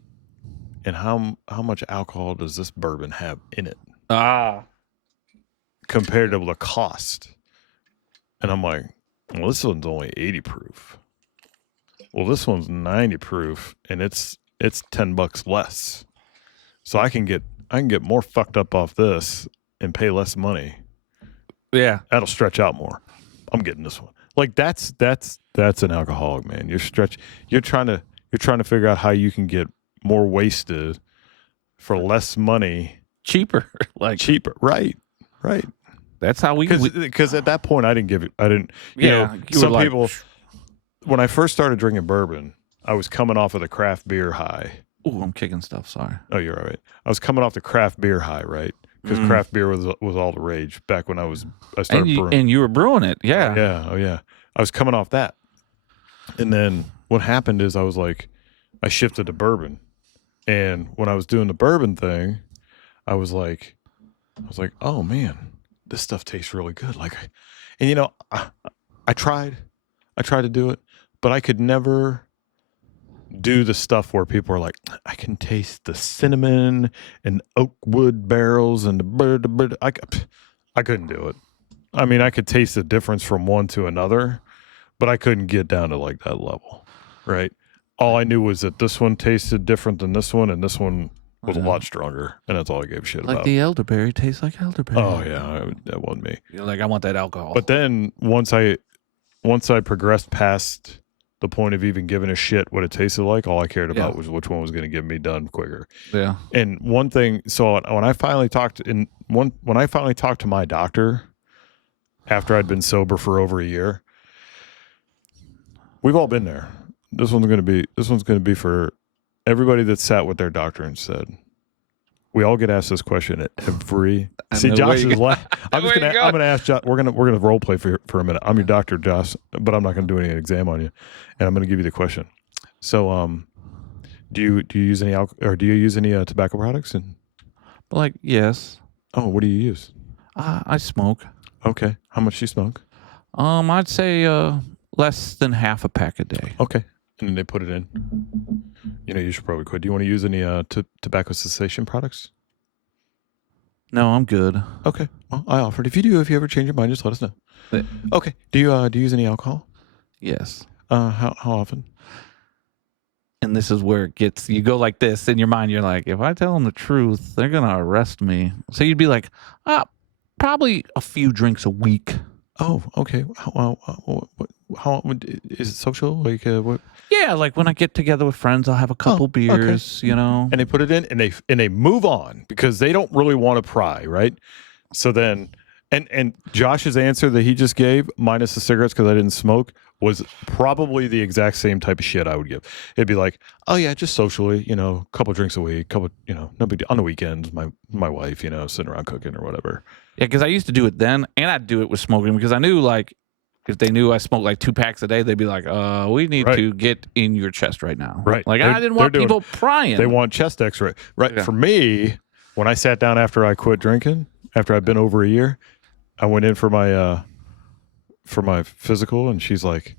And how much alcohol does this bourbon have in it? Compared to the cost. And I'm like, well, this one's only 80 proof. Well, this one's 90 proof, and it's $10 less. So I can get more fucked up off this and pay less money. Yeah, that'll stretch out more. I'm getting this one. Like that's an alcoholic, man. You're trying to figure out how you can get more wasted for less money, cheaper. Right. That's how we because at that point I didn't. You know, some people when I first started drinking bourbon, I was coming off of the craft beer high. Ooh, I'm kicking stuff. Sorry. Oh, you're all right. I was coming off the craft beer high, right? Because craft beer was all the rage back when I started brewing. And you were brewing it, yeah. Oh yeah. I was coming off that, and then what happened is I shifted to bourbon, and when I was doing the bourbon thing, I was like, oh man, this stuff tastes really good. And I tried to do it, but I could never do the stuff where people are like, I can taste the cinnamon and oak wood barrels and the bird. I couldn't do it. I mean, I could taste the difference from one to another, but I couldn't get down to like that level, right? All I knew was that this one tasted different than this one, and this one was a lot stronger, and that's all I gave a shit Like about. the elderberry tastes like elderberry. Oh yeah, that wasn't me. You're like, I want that alcohol. But then once I progressed past the point of even giving a shit what it tasted like, all I cared about was which one was going to get me done quicker. Yeah. And one thing, so when I finally talked to my doctor after I'd been sober for over a year, we've all been there. This one's going to be for everybody that sat with their doctor and said, we all get asked this question at every. See, Josh is like, I'm gonna ask Josh. We're gonna role play for a minute. I'm your doctor, Josh, but I'm not gonna do any exam on you, and I'm gonna give you the question. So, do you use any alcohol, or do you use any tobacco products? And like, yes. Oh, what do you use? I smoke. Okay, how much do you smoke? I'd say less than half a pack a day. Okay, and then they put it in. You should probably quit. Do you want to use any tobacco cessation products? No, I'm good. Okay. Well, I offered. If you ever change your mind, just let us know. Okay. Do you use any alcohol? Yes. How often? And this is where it gets, you go like this in your mind. You're like, if I tell them the truth, they're going to arrest me. So you'd be like, probably a few drinks a week. Oh, okay. How is it social? Like what? Yeah, like when I get together with friends, I'll have a couple beers, okay. And they put it in, and they move on because they don't really want to pry, right? So then, and Josh's answer that he just gave, minus the cigarettes because I didn't smoke, was probably the exact same type of shit I would give. It'd be like, oh yeah, just socially, a couple drinks a week, no big deal. On the weekends, my wife, sitting around cooking or whatever. Yeah, because I used to do it then, and I'd do it with smoking because I knew like, if they knew I smoked like 2 packs a day, they'd be like, we need to get in your chest right now. Right. Like, I didn't want people prying. They want chest x-ray. Right. Yeah. For me, when I sat down after I quit drinking, after I'd been over a year, I went in for my physical, and she's like,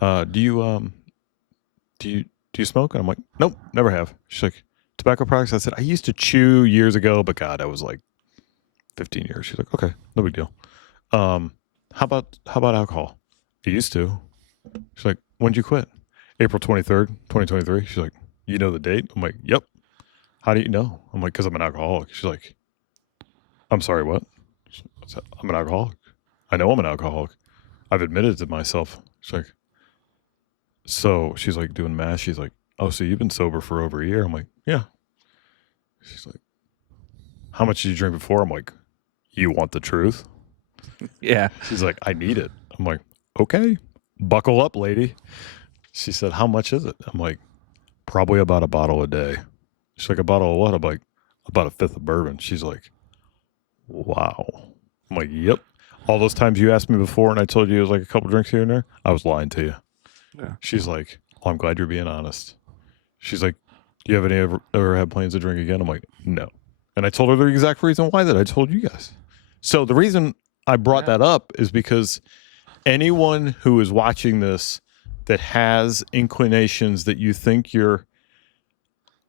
do you smoke? And I'm like, nope, never have. She's like, tobacco products? I said, I used to chew years ago, but God, I was like 15 years. She's like, okay, no big deal. How about alcohol? I used to. She's like, when'd you quit? April 23rd, 2023. She's like, you know the date? I'm like, yep. How do you know? I'm like, because I'm an alcoholic. She's like, I'm sorry, what? I'm an alcoholic. I know I'm an alcoholic. I've admitted it to myself. She's like, so she's like doing math. She's like, oh, so you've been sober for over a year? I'm like, yeah. She's like, how much did you drink before? I'm like, you want the truth? Yeah. She's like, I need it. I'm like, okay, buckle up, lady. She said, how much is it? I'm like, probably about a bottle a day. She's like, a bottle of what? I'm like, about a fifth of bourbon. She's like, wow. I'm like, yep. All those times you asked me before and I told you it was like a couple drinks here and there, I was lying to you. Yeah. She's like, oh, I'm glad you're being honest. She's like, do you have any ever have plans to drink again? I'm like, no. And I told her the exact reason why that I told you guys. So the reason I brought that up is because anyone who is watching this that has inclinations that you think you're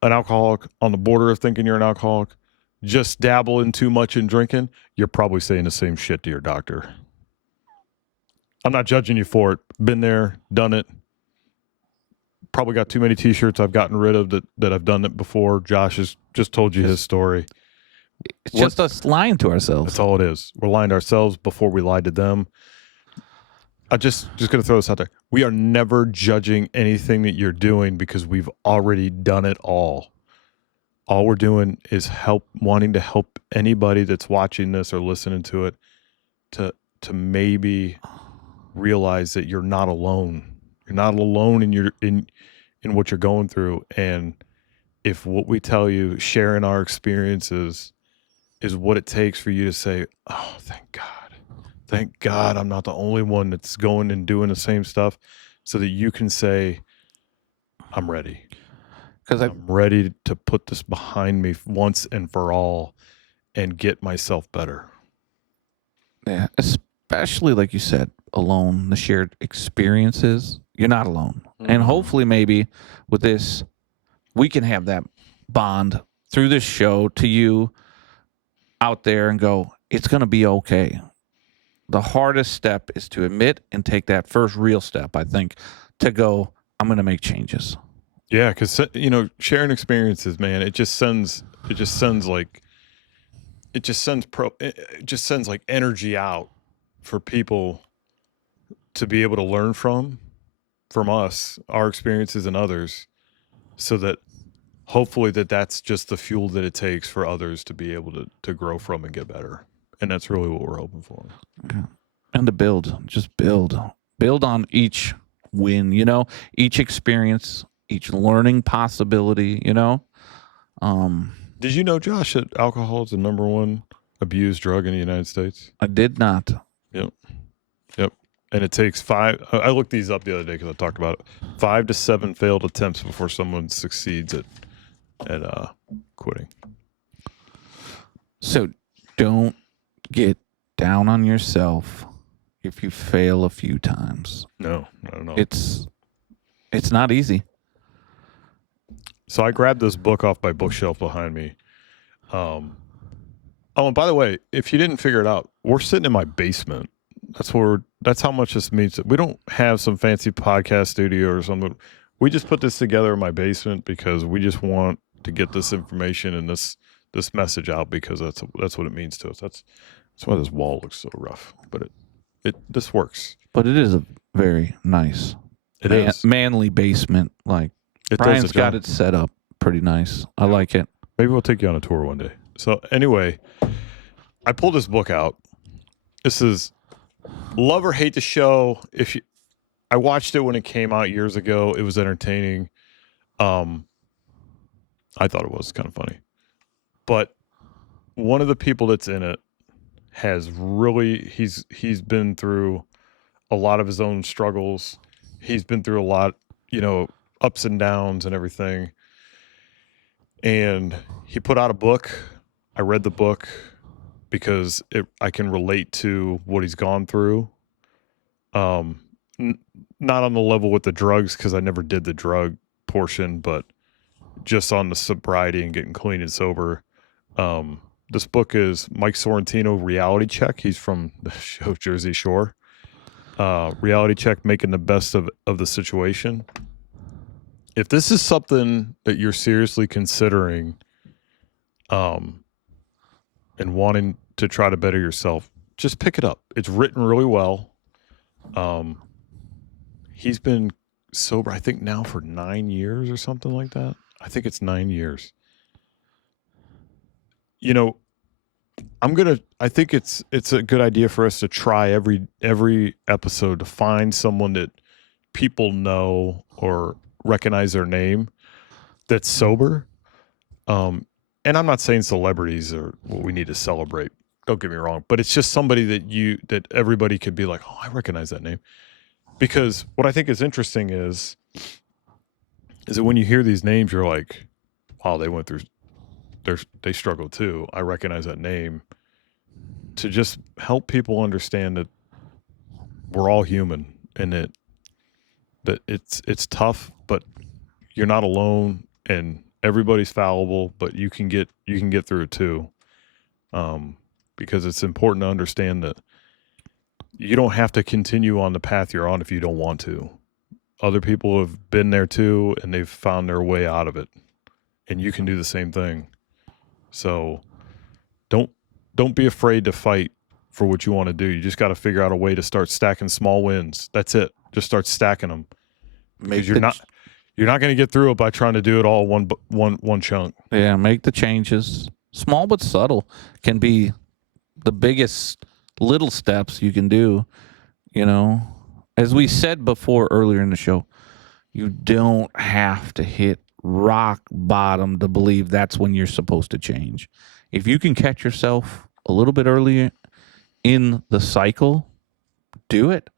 an alcoholic, on the border of thinking you're an alcoholic, just dabble in too much in drinking, you're probably saying the same shit to your doctor. I'm not judging you for it. Been there, done it. Probably got too many t-shirts I've gotten rid of that I've done it before. Josh has just told you his story. It's just us lying to ourselves. That's all it is. We're lying to ourselves before we lied to them. I just going to throw this out there. We are never judging anything that you're doing because we've already done it all. All we're doing is wanting to help anybody that's watching this or listening to it to maybe realize that you're not alone You're not alone in what you're going through. And if what we tell you, sharing our experiences, is what it takes for you to say, "Oh, thank God. Thank God I'm not the only one that's going and doing the same stuff," so that you can say, "I'm ready. Because I'm ready to put this behind me once and for all and get myself better." yeah, especially like you said, alone, the shared experiences, you're not alone. And hopefully, maybe with this, we can have that bond through this show to you out there and go, it's going to be okay. The hardest step is to admit and take that first real step, I think, to go, I'm going to make changes. Yeah, because sharing experiences, man, it just sends like energy out for people to be able to learn from us, our experiences and others, so that hopefully that's just the fuel that it takes for others to be able to grow from and get better. And that's really what we're hoping for. Okay. And to build on each win, each experience, each learning possibility, Did you know, Josh, that alcohol is the number one abused drug in the United States? I did not. Yep. And it takes I looked these up the other day because I talked about it, 5 to 7 failed attempts before someone succeeds at quitting. So don't get down on yourself if you fail a few times. No, I don't know. It's not easy. So I grabbed this book off my bookshelf behind me. Oh, and by the way, if you didn't figure it out, we're sitting in my basement. That's how much this means. We don't have some fancy podcast studio or something. We just put this together in my basement because we just want to get this information and this message out, because that's what it means to us. That's why this wall looks so rough, but this works. But it is a very nice, manly basement. Like, Brian's got it set up pretty nice. I like it. Maybe we'll take you on a tour one day. So anyway, I pulled this book out. This is Love or Hate the Show. I watched it when it came out years ago. It was entertaining. I thought it was kind of funny. But one of the people that's in it has really, he's been through a lot of his own struggles. He's been through a lot, ups and downs and everything. And he put out a book. I read the book because I can relate to what he's gone through. Not on the level with the drugs, because I never did the drug portion, but just on the sobriety and getting clean and sober. This book is Mike Sorrentino, Reality Check. He's from the show Jersey Shore. Reality Check, making the best of the situation. If this is something that you're seriously considering, and wanting to try to better yourself, just pick it up. It's written really well. He's been sober, I think, now for 9 years or something like that. I think it's 9 years. I think it's a good idea for us to try every episode to find someone that people know or recognize their name that's sober. And I'm not saying celebrities are what we need to celebrate. Don't get me wrong, but it's just somebody that everybody could be like, "Oh, I recognize that name." Because what I think is interesting is that when you hear these names, you're like, "Wow, they went through, they struggled too. I recognize that name." To just help people understand that we're all human, and that it's tough, but you're not alone, and everybody's fallible, but you can get through it too. Because it's important to understand that you don't have to continue on the path you're on if you don't want to. Other people have been there too, and they've found their way out of it, and you can do the same thing. So don't be afraid to fight for what you want to do. You just got to figure out a way to start stacking small wins. That's it. Just start stacking them. Because you're not going to get through it by trying to do it all one chunk. Yeah, make the changes. Small but subtle can be the biggest little steps you can do, as we said before earlier in the show, you don't have to hit rock bottom to believe that's when you're supposed to change. If you can catch yourself a little bit earlier in the cycle, do it.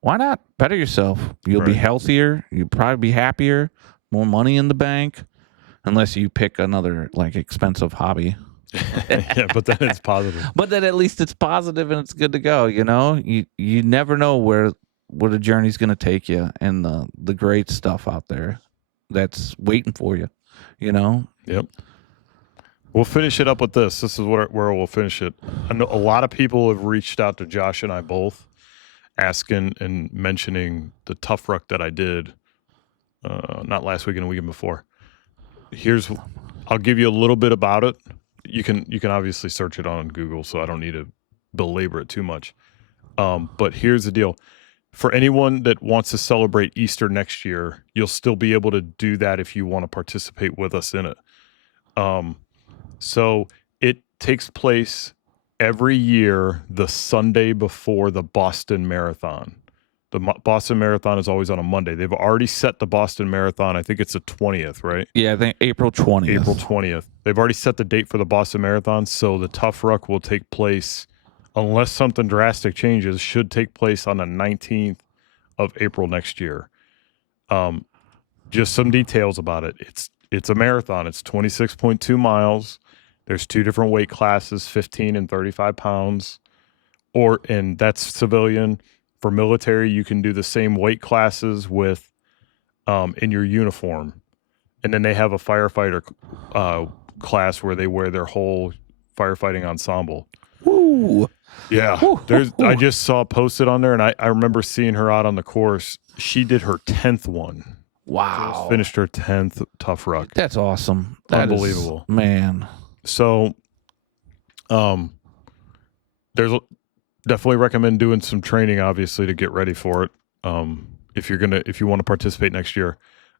Why not? Better yourself. You'll be Right. healthier. You'll probably be happier, more money in the bank, unless you pick another like expensive hobby. Yeah, but then it's positive. But then at least it's positive and it's good to go. You know, you never know where the journey's going to take you and the great stuff out there that's waiting for you. You know. Yep. We'll finish it up with this. This is where we'll finish it. I know a lot of people have reached out to Josh and I both, asking and mentioning the tough ruck that I did, not last week and the weekend before. I'll give you a little bit about it. You can obviously search it on Google, so I don't need to belabor it too much. But here's the deal. For anyone that wants to celebrate Easter next year, you'll still be able to do that if you want to participate with us in it. So it takes place every year the Sunday before the Boston Marathon. The Boston Marathon is always on a Monday. They've already set the Boston Marathon. I think it's the 20th, right? Yeah, I think April 20th. April 20th. They've already set the date for the Boston Marathon, so the Tough Ruck will take place, unless something drastic changes, should take place on the 19th of April next year. Just some details about it. It's a marathon. It's 26.2 miles. There's 2 different weight classes, 15 and 35 pounds, and that's civilian. For military, you can do the same weight classes with in your uniform. And then they have a firefighter class where they wear their whole firefighting ensemble. Woo. Yeah. I just saw posted on there, and I remember seeing her out on the course. She did her 10th one. Wow. Just finished her 10th Tough Ruck. That's awesome. That Unbelievable. Man. So, there's definitely recommend doing some training, obviously, to get ready for it. If you want to participate next year.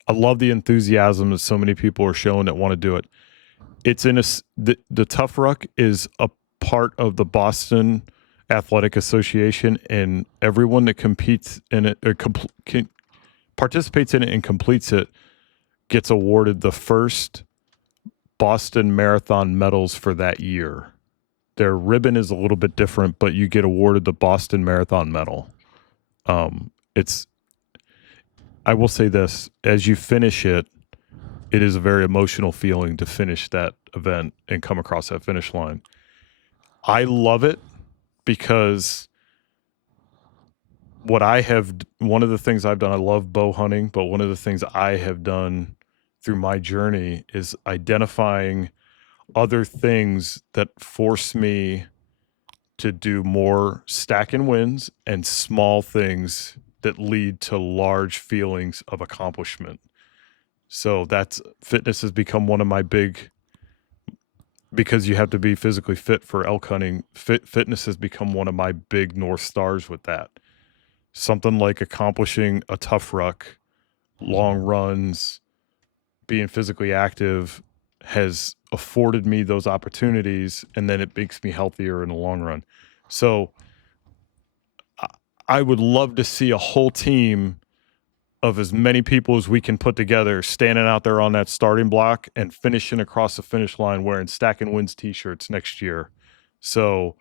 I love the enthusiasm that so many people are showing that want to do it. It's in the Tough Ruck is a part of the Boston Athletic Association, and everyone that competes in it or participates in it and completes it gets awarded the first Boston Marathon medals for that year. Their ribbon is a little bit different, but you get awarded the Boston Marathon medal. I will say this, as you finish it, it is a very emotional feeling to finish that event and come across that finish line. I love it because one of the things I've done, I love bow hunting, but one of the things I have done through my journey is identifying other things that force me to do more stack and wins and small things that lead to large feelings of accomplishment. So fitness has become one of my because you have to be physically fit for elk hunting. Fitness has become one of my big North Stars with that. Something like accomplishing a tough ruck, long runs, being physically active has afforded me those opportunities, and then it makes me healthier in the long run. So I would love to see a whole team of as many people as we can put together standing out there on that starting block and finishing across the finish line wearing Stack and Wins t-shirts next year. So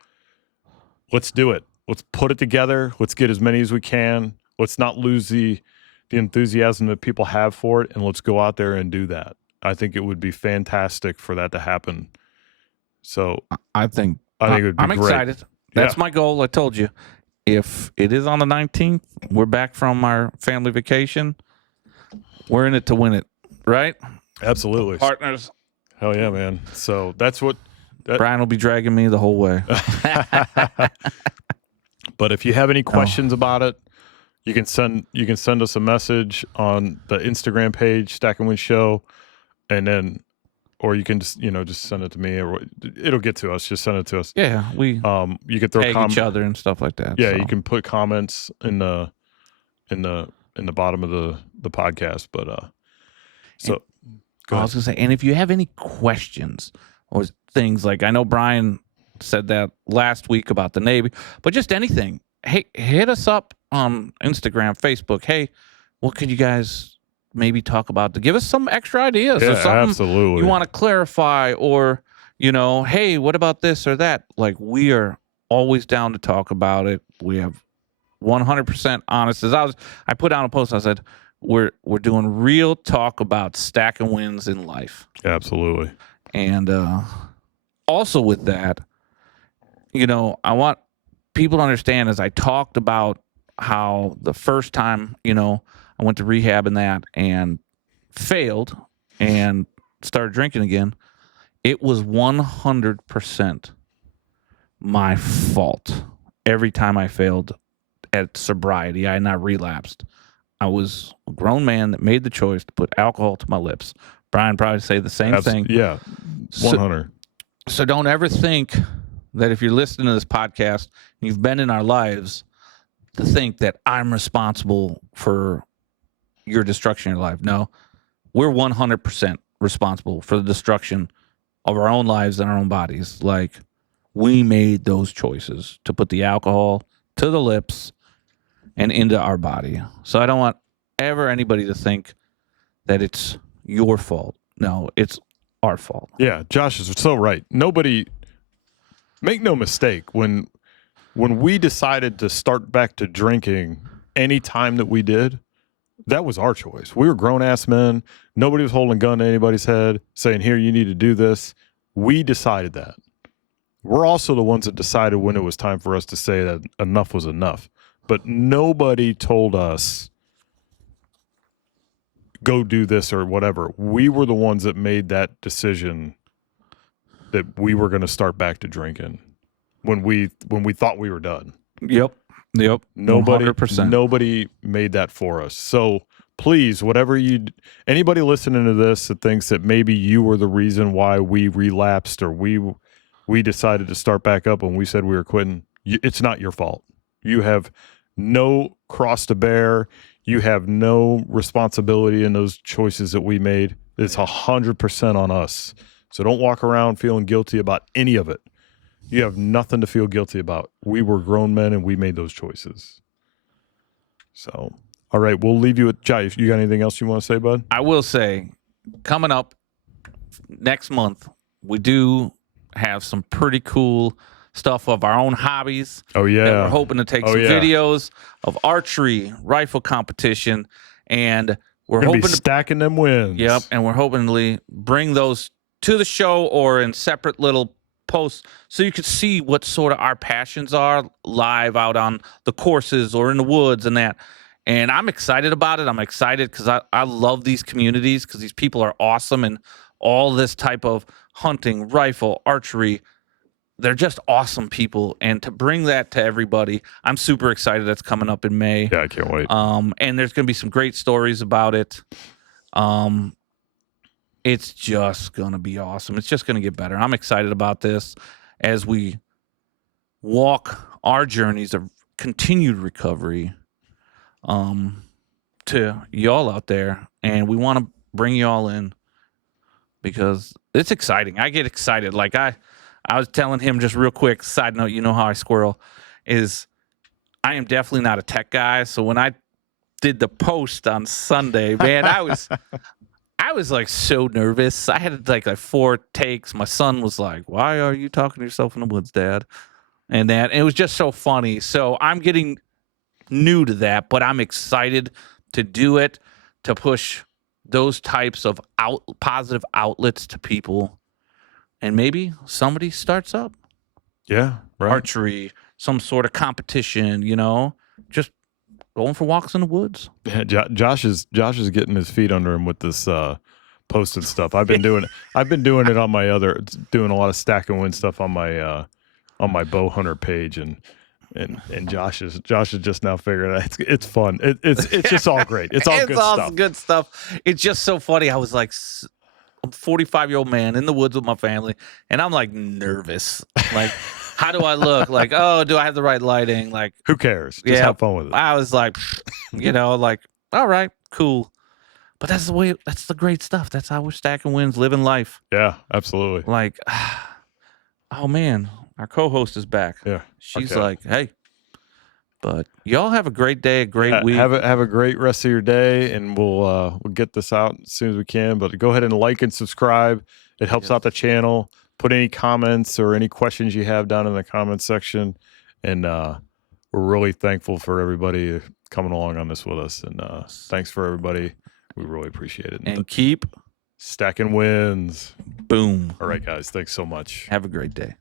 let's do it. Let's put it together. Let's get as many as we can. Let's not lose the enthusiasm that people have for it, and let's go out there and do that. I think it would be fantastic for that to happen. So I think it would be I'm great. excited. That's my goal. I told you. If it is on the 19th, we're back from our family vacation. We're in it to win it, right? Absolutely. Partners. Hell yeah, man. So that's what Brian will be dragging me the whole way. But if you have any questions about it, you can send us a message on the Instagram page, Stack and Win Show, and then, or you can just send it to me, or it'll get to us. Just send it to us. Yeah, we you can throw each other and stuff like that. Yeah, so. You can put comments in the bottom of the podcast. But so I was gonna say, and if you have any questions or things like, I know Brian said that last week about the Navy, but just anything, hey, hit us up on Instagram, Facebook. Hey, what could you guys maybe talk about to give us some extra ideas Yeah, or something absolutely. you want to clarify, or hey, what about this or that? Like, we are always down to talk about it. We have 100% honest. I put out a post. I said we're doing real talk about stacking wins in life, Absolutely. and also with that, I want people to understand, as I talked about how the first time, I went to rehab and that and failed and started drinking again, it was 100% my fault. Every time I failed at sobriety, I had not relapsed. I was a grown man that made the choice to put alcohol to my lips. Brian probably say the same thing. Yeah, 100. So don't ever think that if you're listening to this podcast and you've been in our lives, to think that I'm responsible for your destruction in your life. No, we're 100% responsible for the destruction of our own lives and our own bodies. Like, we made those choices to put the alcohol to the lips and into our body. So I don't want ever anybody to think that it's your fault. No, it's our fault. Yeah, Josh is so right. Nobody, make no mistake, when we decided to start back to drinking any time that we did, that was our choice. We were grown-ass men. Nobody was holding a gun to anybody's head saying, here, you need to do this. We decided that. We're also the ones that decided when it was time for us to say that enough was enough. But nobody told us, go do this or whatever. We were the ones that made that decision that we were going to start back to drinking when we thought we were done. Yep. Nobody 100%. Nobody made that for us. So please, anybody listening to this that thinks that maybe you were the reason why we relapsed or we decided to start back up when we said we were quitting, it's not your fault. You have no cross to bear. You have no responsibility in those choices that we made. It's 100% on us. So don't walk around feeling guilty about any of it. You have nothing to feel guilty about. We were grown men and we made those choices. So, all right, we'll leave you with Jai. You got anything else you want to say, bud? I will say, coming up next month, we do have some pretty cool stuff of our own hobbies. Oh, yeah. That we're hoping to take some videos of archery, rifle competition, and we're hoping to stacking them wins. Yep, and we're hoping to bring those to the show or in separate little posts so you can see what sort of our passions are live out on the courses or in the woods and that. And I'm excited about it. I'm excited because I love these communities because these people are awesome, and all this type of hunting, rifle, archery, they're just awesome people. And to bring that to everybody, I'm super excited. That's coming up in May. Yeah, I can't wait. And there's going to be some great stories about it. It's just going to be awesome. It's just going to get better. I'm excited about this as we walk our journeys of continued recovery to y'all out there. And we want to bring y'all in because it's exciting. I get excited. Like I was telling him just real quick, side note, you know how I squirrel, is I am definitely not a tech guy. So when I did the post on Sunday, man, I was like so nervous. I had like 4 takes. My son was like, "Why are you talking to yourself in the woods, Dad?" And it was just so funny. So I'm getting new to that, but I'm excited to do it, to push those types of positive outlets to people. And maybe somebody starts up. Yeah, right. Archery, some sort of competition, just going for walks in the woods. Yeah, Josh is getting his feet under him with this posted stuff. I've been doing it on my doing a lot of stack and win stuff on my bow hunter page, and Josh is just now figuring it out. It's fun. It's just all great. It's all good stuff. Good stuff. It's just so funny. I was like, I'm a 45-year-old man in the woods with my family, and I'm like nervous. Like, how do I look? Like, oh, do I have the right lighting? Like, who cares? Just have fun with it. I was like, like, all right, cool. But that's the great stuff. That's how we're stacking wins, living life. Yeah, absolutely. Like, oh man, our co-host is back. Yeah. She's like, hey, But y'all have a great day, a great week. Have a great rest of your day, and we'll get this out as soon as we can. But go ahead and like and subscribe. It helps out the channel. Put any comments or any questions you have down in the comments section, and we're really thankful for everybody coming along on this with us. And thanks for everybody. We really appreciate it. And keep stacking wins. Boom. All right, guys. Thanks so much. Have a great day.